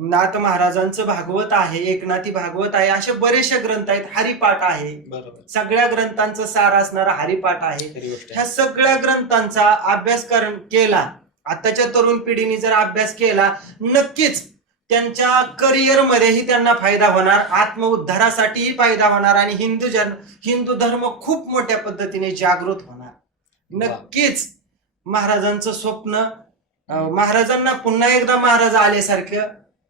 नाथ महाराजांचं भागवत आहे, एकनाथी भागवत आहे, असे बरेचसे ग्रंथ आहेत, हरिपाठ आहे, बरोबर. सगळ्या ग्रंथांचं सार असणारा हरिपाठ आहे. खरी गोष्ट आहे. ह्या सगळ्या ग्रंथांचा अभ्यास केला, आताच्या तरुण पिढीने जर अभ्यास केला, नक्कीच त्यांच्या करिअरमध्येही त्यांना फायदा होणार, आत्मउद्धारासाठीही फायदा होणार आणि हिंदू धर्म खूप मोठ्या पद्धतीने जागृत होणार. नक्कीच महाराजांचं स्वप्न, महाराजांना पुन्हा एकदा महाराज आल्यासारखं,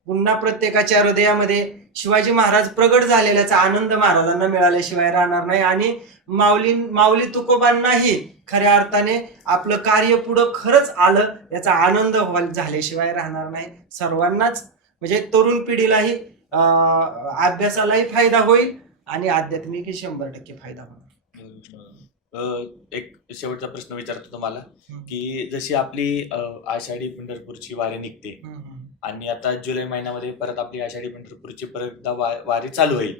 पुन्हा प्रत्येकाच्या हृदयामध्ये शिवाजी महाराज प्रगट झालेल्याचा आनंद महाराजांना मिळाल्याशिवाय राहणार नाही. आणि माऊली तुकोबांनाही खऱ्या अर्थाने आपलं कार्य पुढं खरंच आलं याचा आनंद झाल्याशिवाय राहणार नाही. सर्वांनाच म्हणजे तरुण पिढीलाही अभ्यासालाही फायदा होईल आणि आध्यात्मिक 100% फायदा होणार. एक शेवटचा प्रश्न विचारतो तुम्हाला की जशी आपली आषाढी पंढरपूरची वारी निघते आणि आता जुलै महिन्यामध्ये परत आपली आषाढी पंढरपूरची परत एकदा वारी चालू होईल,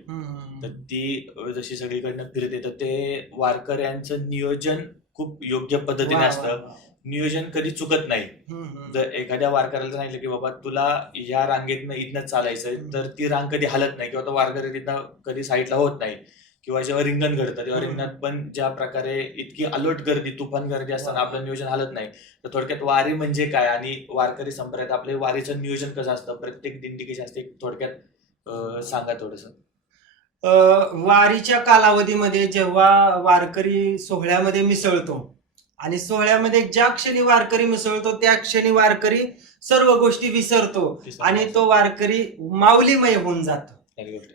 तर ती जशी सगळीकडनं फिरते तर ते वारकऱ्यांचं नियोजन खूप योग्य पद्धतीने असतं, नियोजन कधी चुकत नाही. जर एखाद्या वारकऱ्याला सांगितलं की बाबा तुला या रांगेतनं इथनं चालायचंय, तर ती रांग कधी हलत नाही किंवा तो वारकरी तिथं कधी साईडला होत नाही. किंवा जेव्हा रिंगण घडतं तेव्हा रिंगणात पण ज्या प्रकारे इतकी अलर्ट गर्दी, तुफान गर्दी असताना आपलं नियोजन हलत नाही. तर थोडक्यात वारी म्हणजे काय आणि वारकरी संप्रदायात आपले वारीचं नियोजन कसं असतं, प्रत्येक दिंडी कशी असते, थोडक्यात सांगा थोडंसं. वारीच्या कालावधीमध्ये जेव्हा वारकरी सोहळ्यामध्ये मिसळतो आणि सोहळ्यामध्ये ज्या क्षणी वारकरी मिसळतो त्या क्षणी वारकरी सर्व गोष्टी विसरतो आणि तो वारकरी माऊलीमय होऊन जातो.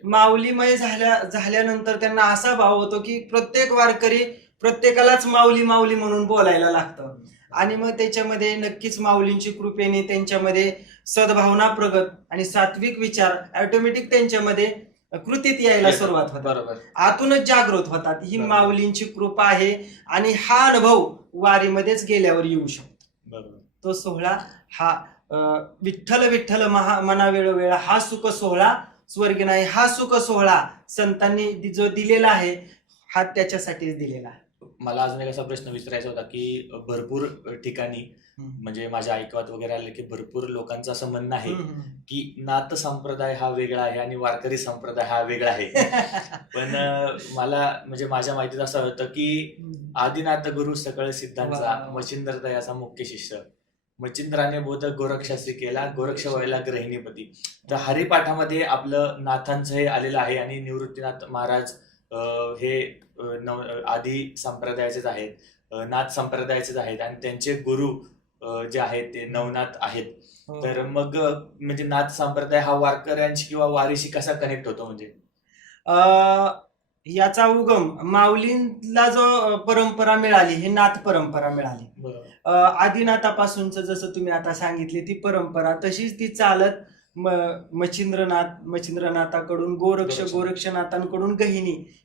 माऊलीमय झाल्यानंतर त्यांना असा भाव होतो की प्रत्येक वारकरी प्रत्येकालाच माऊली माऊली म्हणून बोलायला लागतं आणि मग त्याच्यामध्ये नक्कीच माऊलींची कृपेने त्यांच्यामध्ये सद्भावना प्रगत आणि सात्विक विचार ऑटोमॅटिक त्यांच्यामध्ये कृतीत यायला सुरुवात होते, बरोबर, आतूनच जागृत होतात. ही माऊलींची कृपा आहे आणि हा अनुभव वारीमध्येच गेल्यावर येऊ शकतो. बरोबर. तो सोहळा हा विठ्ठल विठ्ठल मना वेळोवेळा हा सुख सोहळा स्वर्गी नाही, हा सुख सोहळा संतांनी जो दिलेला आहे हा त्याच्यासाठीच दिलेला आहे. मला अजून एक असा प्रश्न विचारायचा होता की भरपूर ठिकाणी म्हणजे माझ्या ऐकवात वगैरे आलं की भरपूर लोकांचं असं म्हणणं आहे की नाथ संप्रदाय हा वेगळा आहे आणि वारकरी संप्रदाय हा वेगळा आहे. पण मला म्हणजे माझ्या माहितीत असं होतं की आदिनाथ गुरु सकळ सिद्धांचा मच्छिंद्र दयाचा मुख्य शिष्य, मच्छिंद्राने बोध गोरक्षासी केला, गोरक्ष व्हायला ग्रहिणीपती. तर हरिपाठामध्ये आपलं नाथांचं हे आलेलं आहे आणि निवृत्तीनाथ महाराज हे आदी संप्रदायाचेच आहेत, नाथ संप्रदायाचेच आहेत आणि त्यांचे गुरु जे आहेत ते नवनाथ आहेत. तर मग म्हणजे नाथ संप्रदाय हा वारकऱ्यांशी किंवा वारीशी कसा कनेक्ट होतो? म्हणजे याचा उगम माऊलींना जो परंपरा मिळाली ही नाथ परंपरा मिळाली. आदिनाथापासूनच जसं तुम्ही आता सांगितली ती परंपरा तशीच ती चालत मच्छिंद्रनाथाकडून गोरक्षनाथांकडून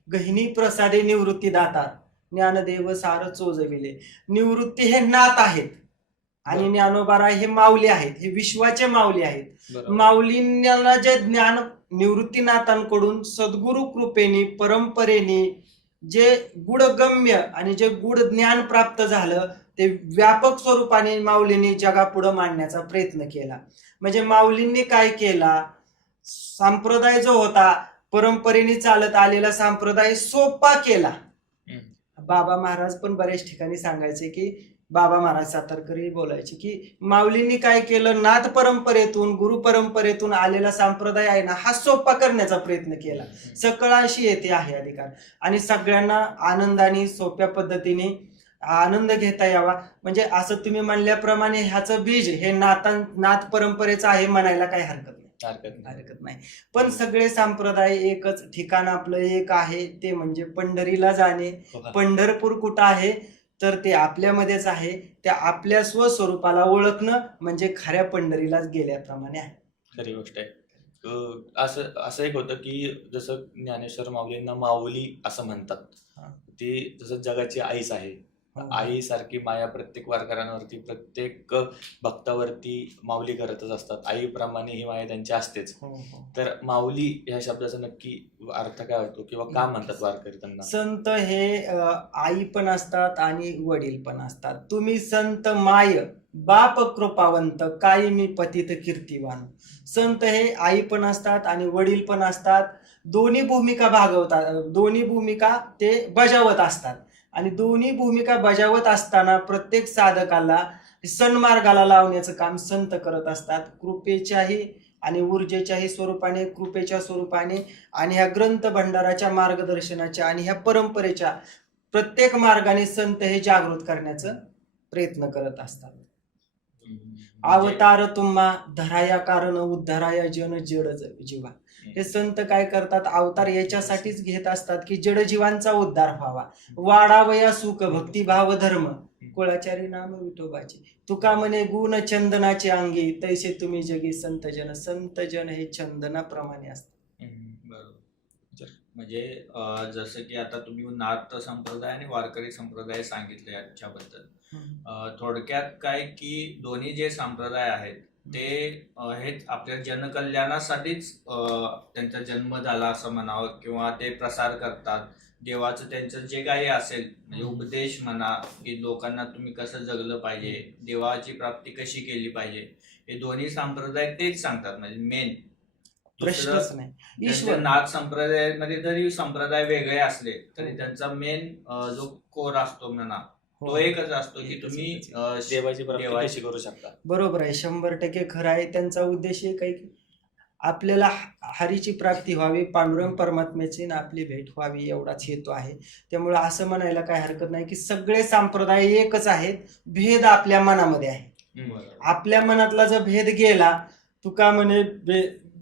गहिनी प्रसादे निवृत्ती दातात, ज्ञानदेव सार चोजविले. निवृत्ती हे नाथ आहेत आणि ज्ञानोबाराय हे माऊली आहेत, हे विश्वाचे माऊली आहेत. माऊलींना जे ज्ञान निवृत्तीनाथांकडून सद्गुरु कृपेने परंपरेने जे गुढगम्य आणि जे गुढ ज्ञान प्राप्त झालं ते व्यापक स्वरूपाने माऊलींनी जगापुढे मांडण्याचा प्रयत्न केला. म्हणजे माऊलींनी काय केला, संप्रदाय जो होता परंपरेने चालत आलेला संप्रदाय सोपा केला. बाबा महाराज पण बऱ्याच ठिकाणी सांगायचे की बाबा महाराज सातारकरही बोलायचे की माऊलींनी काय केलं, नाथ परंपरेतून गुरु परंपरेतून आलेला संप्रदाय आहे ना हा सोपा करण्याचा प्रयत्न केला. सकळाशी येते आहे अधिकार आणि सगळ्यांना आनंदाने सोप्या पद्धतीने आनंद घेता यावा. म्हणजे असं तुम्ही म्हणल्याप्रमाणे ह्याचं बीज हे नाथ परंपरेचं आहे म्हणायला काही हरकत नाही. पण सगळे संप्रदाय एकच, ठिकाण आपलं एक आहे ते म्हणजे पंढरीला जाणे. पंढरपूर कुठं आहे तर ते आपल्यामध्येच आहे. त्या आपल्या स्वस्वरूपाला ओळखणं म्हणजे खऱ्या पंढरीलाच गेल्याप्रमाणे आहे. खरी गोष्ट आहे. असं असं एक होतं की जसं ज्ञानेश्वर माऊलींना माऊली असं म्हणतात. हा. ती जसं जगाची आईच आहे. हो. आईसारखी माया प्रत्येक वारकऱ्यांवरती, प्रत्येक भक्तावरती माऊली करतच असतात. आईप्रमाणे ही माया त्यांची असतेच. हो, हो. तर माऊली ह्या शब्दाचा नक्की अर्थ काय होतो किंवा का म्हणतात वारकरी त्यांना? संत हे आई पण असतात आणि वडील पण असतात. तुम्ही संत माय बाप कृपावंत, काही मी पतित कीर्तिवान. संत हे आई पण असतात आणि वडील पण असतात. दोन्ही भूमिका भागवतात, दोन्ही भूमिका ते बजावत असतात. आणि दोन्ही भूमिका बजावत असताना प्रत्येक साधकाला सन्मार्गाला लावण्याचं काम संत करत असतात. कृपेच्याही आणि ऊर्जेच्याही स्वरूपाने, कृपेच्या स्वरूपाने आणि ह्या ग्रंथ भंडाराच्या मार्गदर्शनाच्या आणि ह्या परंपरेच्या प्रत्येक मार्गाने संत हे जागृत करण्याचा प्रयत्न करत असतात. अवतार तुम्हा धराया कारण उद्धाराया जन जड जीवा. हे संत काय करतात, अवतार याच्यासाठीच घेत असतात की जड जीवांचा उद्धार व्हावा, वाढावया सुख भक्ती भाव धर्म, कुळाचारी नाम विठोबाचे. तुका म्हणे गुण चंदनाचे अंगी, तैसे तुम्ही जगी संत जन. संत जन हे चंदनाप्रमाणे असतात. बरोबर. म्हणजे जसं की आता तुम्ही नाथ संप्रदाय आणि वारकरी संप्रदाय सांगितले याच्याबद्दल. थोडक्यात काय की दोन्ही जे संप्रदाय आहेत ते हेच आपल्या जनकल्याणासाठीच त्यांचा जन्म झाला असं म्हणावं, किंवा ते प्रसार करतात देवाचं. त्यांचं जे काही असेल म्हणजे उपदेश म्हणा, की लोकांना तुम्ही कसं जगलं पाहिजे, देवाची प्राप्ती कशी केली पाहिजे, हे दोन्ही संप्रदाय तेच सांगतात. म्हणजे मेन प्रश्नच नाही. ईश्वर नाथ संप्रदायामध्ये जरी संप्रदाय वेगळे असले तरी त्यांचा मेन जो कोर असतो म्हणा तो एकच असतो की तुम्ही देवाची प्राप्ती कशी करू शकता. बरोबर आहे, 100% खरं आहे. त्यांचा उद्देश एक आहे की आपल्याला हरीची प्राप्ती व्हावी, पांडुरंग परमात्म्याची ना आपली भेट व्हावी, एवढाच हेतू आहे. त्यामुळे असं म्हणायला काही हरकत नाही की सगळे संप्रदाय एकच आहेत, भेद आपल्या मनामध्ये आहे. आपल्या मनातला जर भेद गेला, तुका म्हणे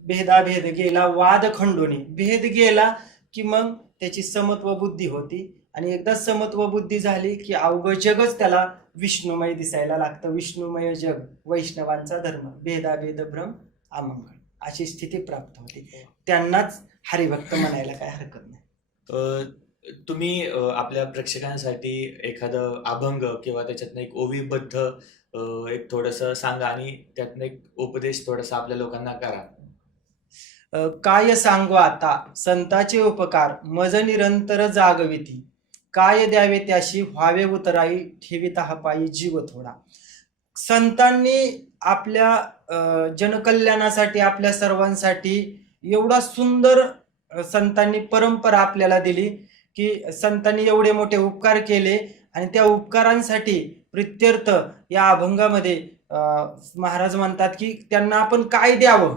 भेदाभेद गेला वाद खंडोनी, भेद गेला की मग त्याची समत्व बुद्धी होती. आणि एकदा समत्व बुद्धी झाली की अवघं जगच त्याला विष्णुमय दिसायला लागतं. विष्णुमय जग वैष्णवांचा धर्म, भेदाभेद भ्रम अमंगळ, अशी स्थिती प्राप्त होते. त्यांनाच हरिभक्त म्हणायला काय हरकत नाही. तुम्ही आपल्या प्रेक्षकांसाठी एखादं अभंग किंवा त्याच्यातनं एक ओवीबद्ध एक थोडंसं सांगा आणि त्यातनं एक उपदेश थोडासा आपल्या लोकांना करा. काय सांगू आता संताचे उपकार, मज निरंतर जागविती. काय द्यावे त्याशी व्हावे उतराई, ठेविता हा पायी जीव थोडा. संतांनी आपल्या जनकल्याणासाठी, आपल्या सर्वांसाठी एवढा सुंदर संतांनी परंपरा आपल्याला दिली की संतांनी एवढे मोठे उपकार केले. आणि त्या उपकारांसाठी प्रित्यर्थ या अभंगामध्ये महाराज म्हणतात की त्यांना आपण काय द्यावं.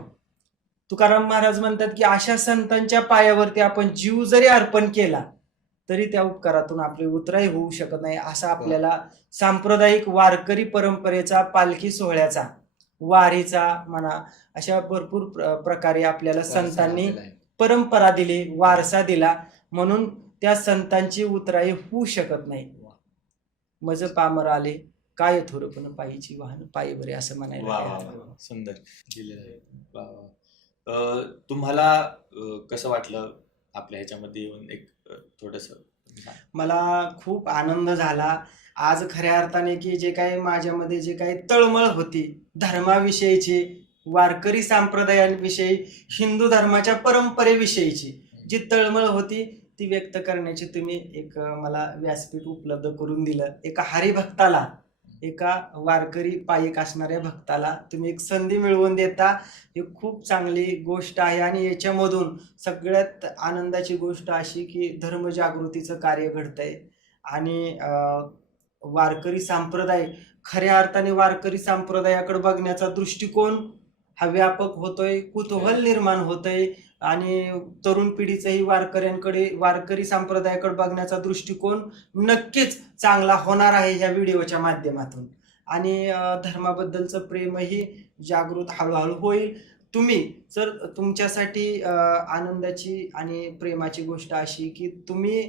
तुकाराम महाराज म्हणतात की अशा संतांच्या पायावरती आपण जीव जरी अर्पण केला तरी त्या उपकारातून आपली उतराई होऊ शकत नाही. असा आपल्याला सांप्रदायिक वारकरी परंपरेचा, पालखी सोहळ्याचा, वारीचा म्हणा, अशा भरपूर प्रकारे आपल्याला संतांनी परंपरा दिली, वारसा दिला. म्हणून त्या संतांची उतराई होऊ शकत नाही. मज पामर आले काय थोरपण पायीची वाहन पायी बरे, असं म्हणायला. सुंदर दिलेलं आहे. तुम्हाला कसं वाटलं आपल्या ह्याच्यामध्ये येऊन? एक थोडस. मला खूप आनंद झाला आज खऱ्या अर्थाने की जे काही माझ्यामध्ये जे काही तळमळ होती धर्माविषयीची, वारकरी संप्रदायांविषयी, हिंदू धर्माच्या परंपरेविषयीची जी तळमळ होती ती व्यक्त करण्याची तुम्ही एक मला व्यासपीठ उपलब्ध करून दिलं. एका हरिभक्ताला, एका वारकरी पायिक असणाऱ्या भक्ताला तुम्ही एक संधी मिळवून देता, ही खूप चांगली गोष्ट आहे. आणि याच्यामधून सगळ्यात आनंदाची गोष्ट अशी की धर्मजागृतीचं कार्य घडतंय. आणि वारकरी संप्रदाय, खऱ्या अर्थाने वारकरी संप्रदायाकडे बघण्याचा दृष्टिकोन हा व्यापक होतोय, कुतूहल निर्माण होतंय. आणि तरुण पिढीचाही वारकऱ्यांकडे, वारकरी संप्रदायाकडे बघण्याचा दृष्टिकोन नक्कीच चांगला होणार आहे ह्या व्हिडिओच्या माध्यमातून. आणि धर्माबद्दलचं प्रेमही जागृत हळूहळू होईल. तुम्ही जर, तुमच्यासाठी आनंदाची आणि प्रेमाची गोष्ट अशी की तुम्ही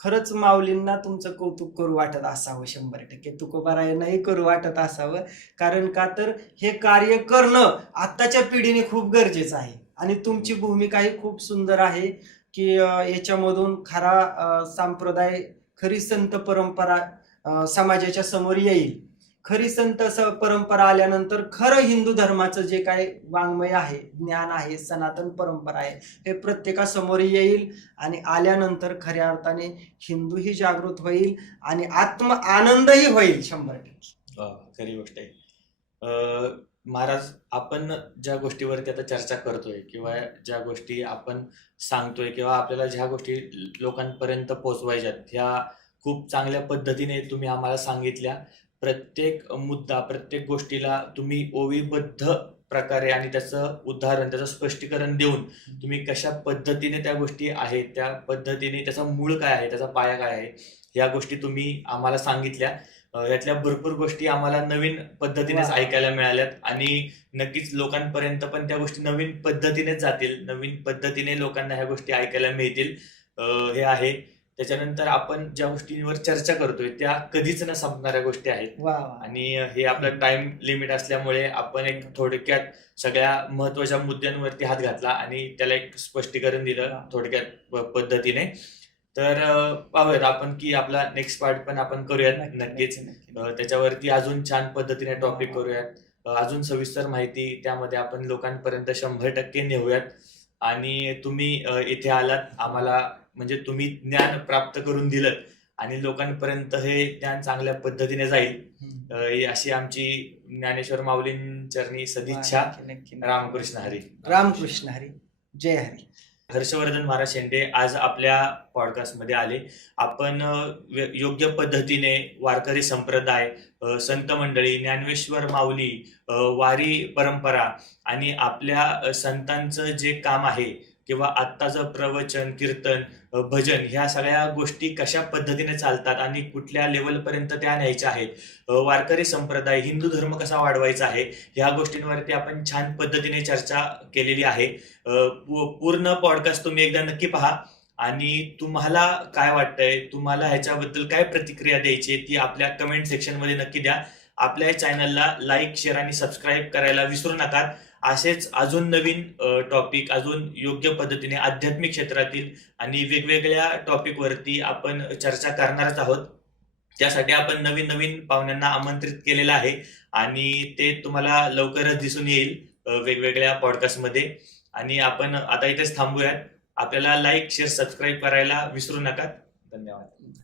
खरंच माऊलींना तुमचं कौतुक करू वाटत असावं, 100% तुकोबारायांनाही करू वाटत असावं. कारण का तर हे कार्य करणं आत्ताच्या पिढीने खूप गरजेचं आहे आणि तुमची भूमिकाही खूप सुंदर आहे की याच्यामधून खरा संप्रदाय, खरी संत परंपरा समाजाच्या समोर येईल. खरी संत परंपरा आल्यानंतर खरं हिंदू धर्माचं जे काय वाङ्मय आहे, ज्ञान आहे, सनातन परंपरा आहे, हे प्रत्येकासमोर येईल आणि आल्यानंतर खऱ्या अर्थाने हिंदूही जागृत होईल आणि आत्म आनंदही होईल 100%. खरी गोष्ट आहे. महाराज, आपण ज्या गोष्टीवरती आता चर्चा करतोय किंवा ज्या गोष्टी आपण सांगतोय किंवा आपल्याला ज्या गोष्टी लोकांपर्यंत पोहोचवायच्यात, ह्या खूप चांगल्या पद्धतीने तुम्ही आम्हाला सांगितल्या. प्रत्येक मुद्दा, प्रत्येक गोष्टीला तुम्ही ओवीबद्ध प्रकारे आणि त्याचं उदाहरण, त्याचं स्पष्टीकरण देऊन तुम्ही कशा पद्धतीने त्या गोष्टी आहेत, त्या पद्धतीने त्याचा मूळ काय आहे, त्याचा पाया काय आहे, या गोष्टी तुम्ही आम्हाला सांगितल्या. यातल्या भरपूर गोष्टी आम्हाला नवीन पद्धतीनेच ऐकायला मिळाल्यात आणि नक्कीच लोकांपर्यंत पण त्या गोष्टी नवीन पद्धतीनेच जातील, नवीन पद्धतीने लोकांना ह्या गोष्टी ऐकायला मिळतील. हे आहे. त्याच्यानंतर आपण ज्या गोष्टींवर चर्चा करतोय त्या कधीच न संपणाऱ्या गोष्टी आहेत आणि हे आपलं टाइम लिमिट असल्यामुळे आपण एक थोडक्यात सगळ्या महत्वाच्या मुद्द्यांवरती हात घातला आणि त्याला एक स्पष्टीकरण दिलं थोडक्यात पद्धतीने. तर पाहूयात आपण की आपला नेक्स्ट पार्ट पण आपण करूयात नक्कीच. त्याच्यावरती अजून छान पद्धतीने टॉपिक करूयात, अजून सविस्तर माहिती त्यामध्ये आपण लोकांपर्यंत 100% नेऊयात. आणि तुम्ही इथे आलात, आम्हाला म्हणजे तुम्ही ज्ञान प्राप्त करून दिलं आणि लोकांपर्यंत हे ज्ञान चांगल्या पद्धतीने जाईल अशी आमची ज्ञानेश्वर माऊलींचरणी सदिच्छा. रामकृष्ण हरी. रामकृष्ण हरी. जय हरी. हर्षवर्धन महाराज शेंडे आज आपल्या पॉडकास्टमध्ये आले. आपण योग्य पद्धतीने वारकरी संप्रदाय, संत मंडळी, ज्ञानेश्वर माऊली, वारी परंपरा आणि आपल्या संतांचं जे काम आहे किंवा आत्ताचं प्रवचन, कीर्तन, भजन, ह्या सगळ्या गोष्टी कशा पद्धतीने चालतात आणि कुठल्या लेवलपर्यंत त्या न्यायच्या आहेत, वारकरी संप्रदाय, हिंदू धर्म कसा वाढवायचा आहे, ह्या गोष्टींवरती आपण छान पद्धतीने चर्चा केलेली आहे. पूर्ण पॉडकास्ट तुम्ही एकदा नक्की पहा आणि तुम्हाला काय वाटतंय, तुम्हाला ह्याच्याबद्दल काय प्रतिक्रिया द्यायची ती आपल्या कमेंट सेक्शन मध्ये नक्की द्या. आपल्या चॅनलला लाईक, शेअर आणि सबस्क्राईब करायला विसरू नका. असेच अजून नवीन टॉपिक, अजून योग्य पद्धतीने आध्यात्मिक क्षेत्रातील आणि वेगवेगळ्या टॉपिकवरती आपण चर्चा करणारच आहोत. त्यासाठी आपण नवीन नवीन पाहुण्यांना आमंत्रित केलेलं आहे आणि ते तुम्हाला लवकरच दिसून येईल वेगवेगळ्या पॉडकास्टमध्ये. आणि आपण आता इथेच थांबूयात. आपल्याला लाईक, शेअर, सबस्क्राईब करायला विसरू नका. धन्यवाद.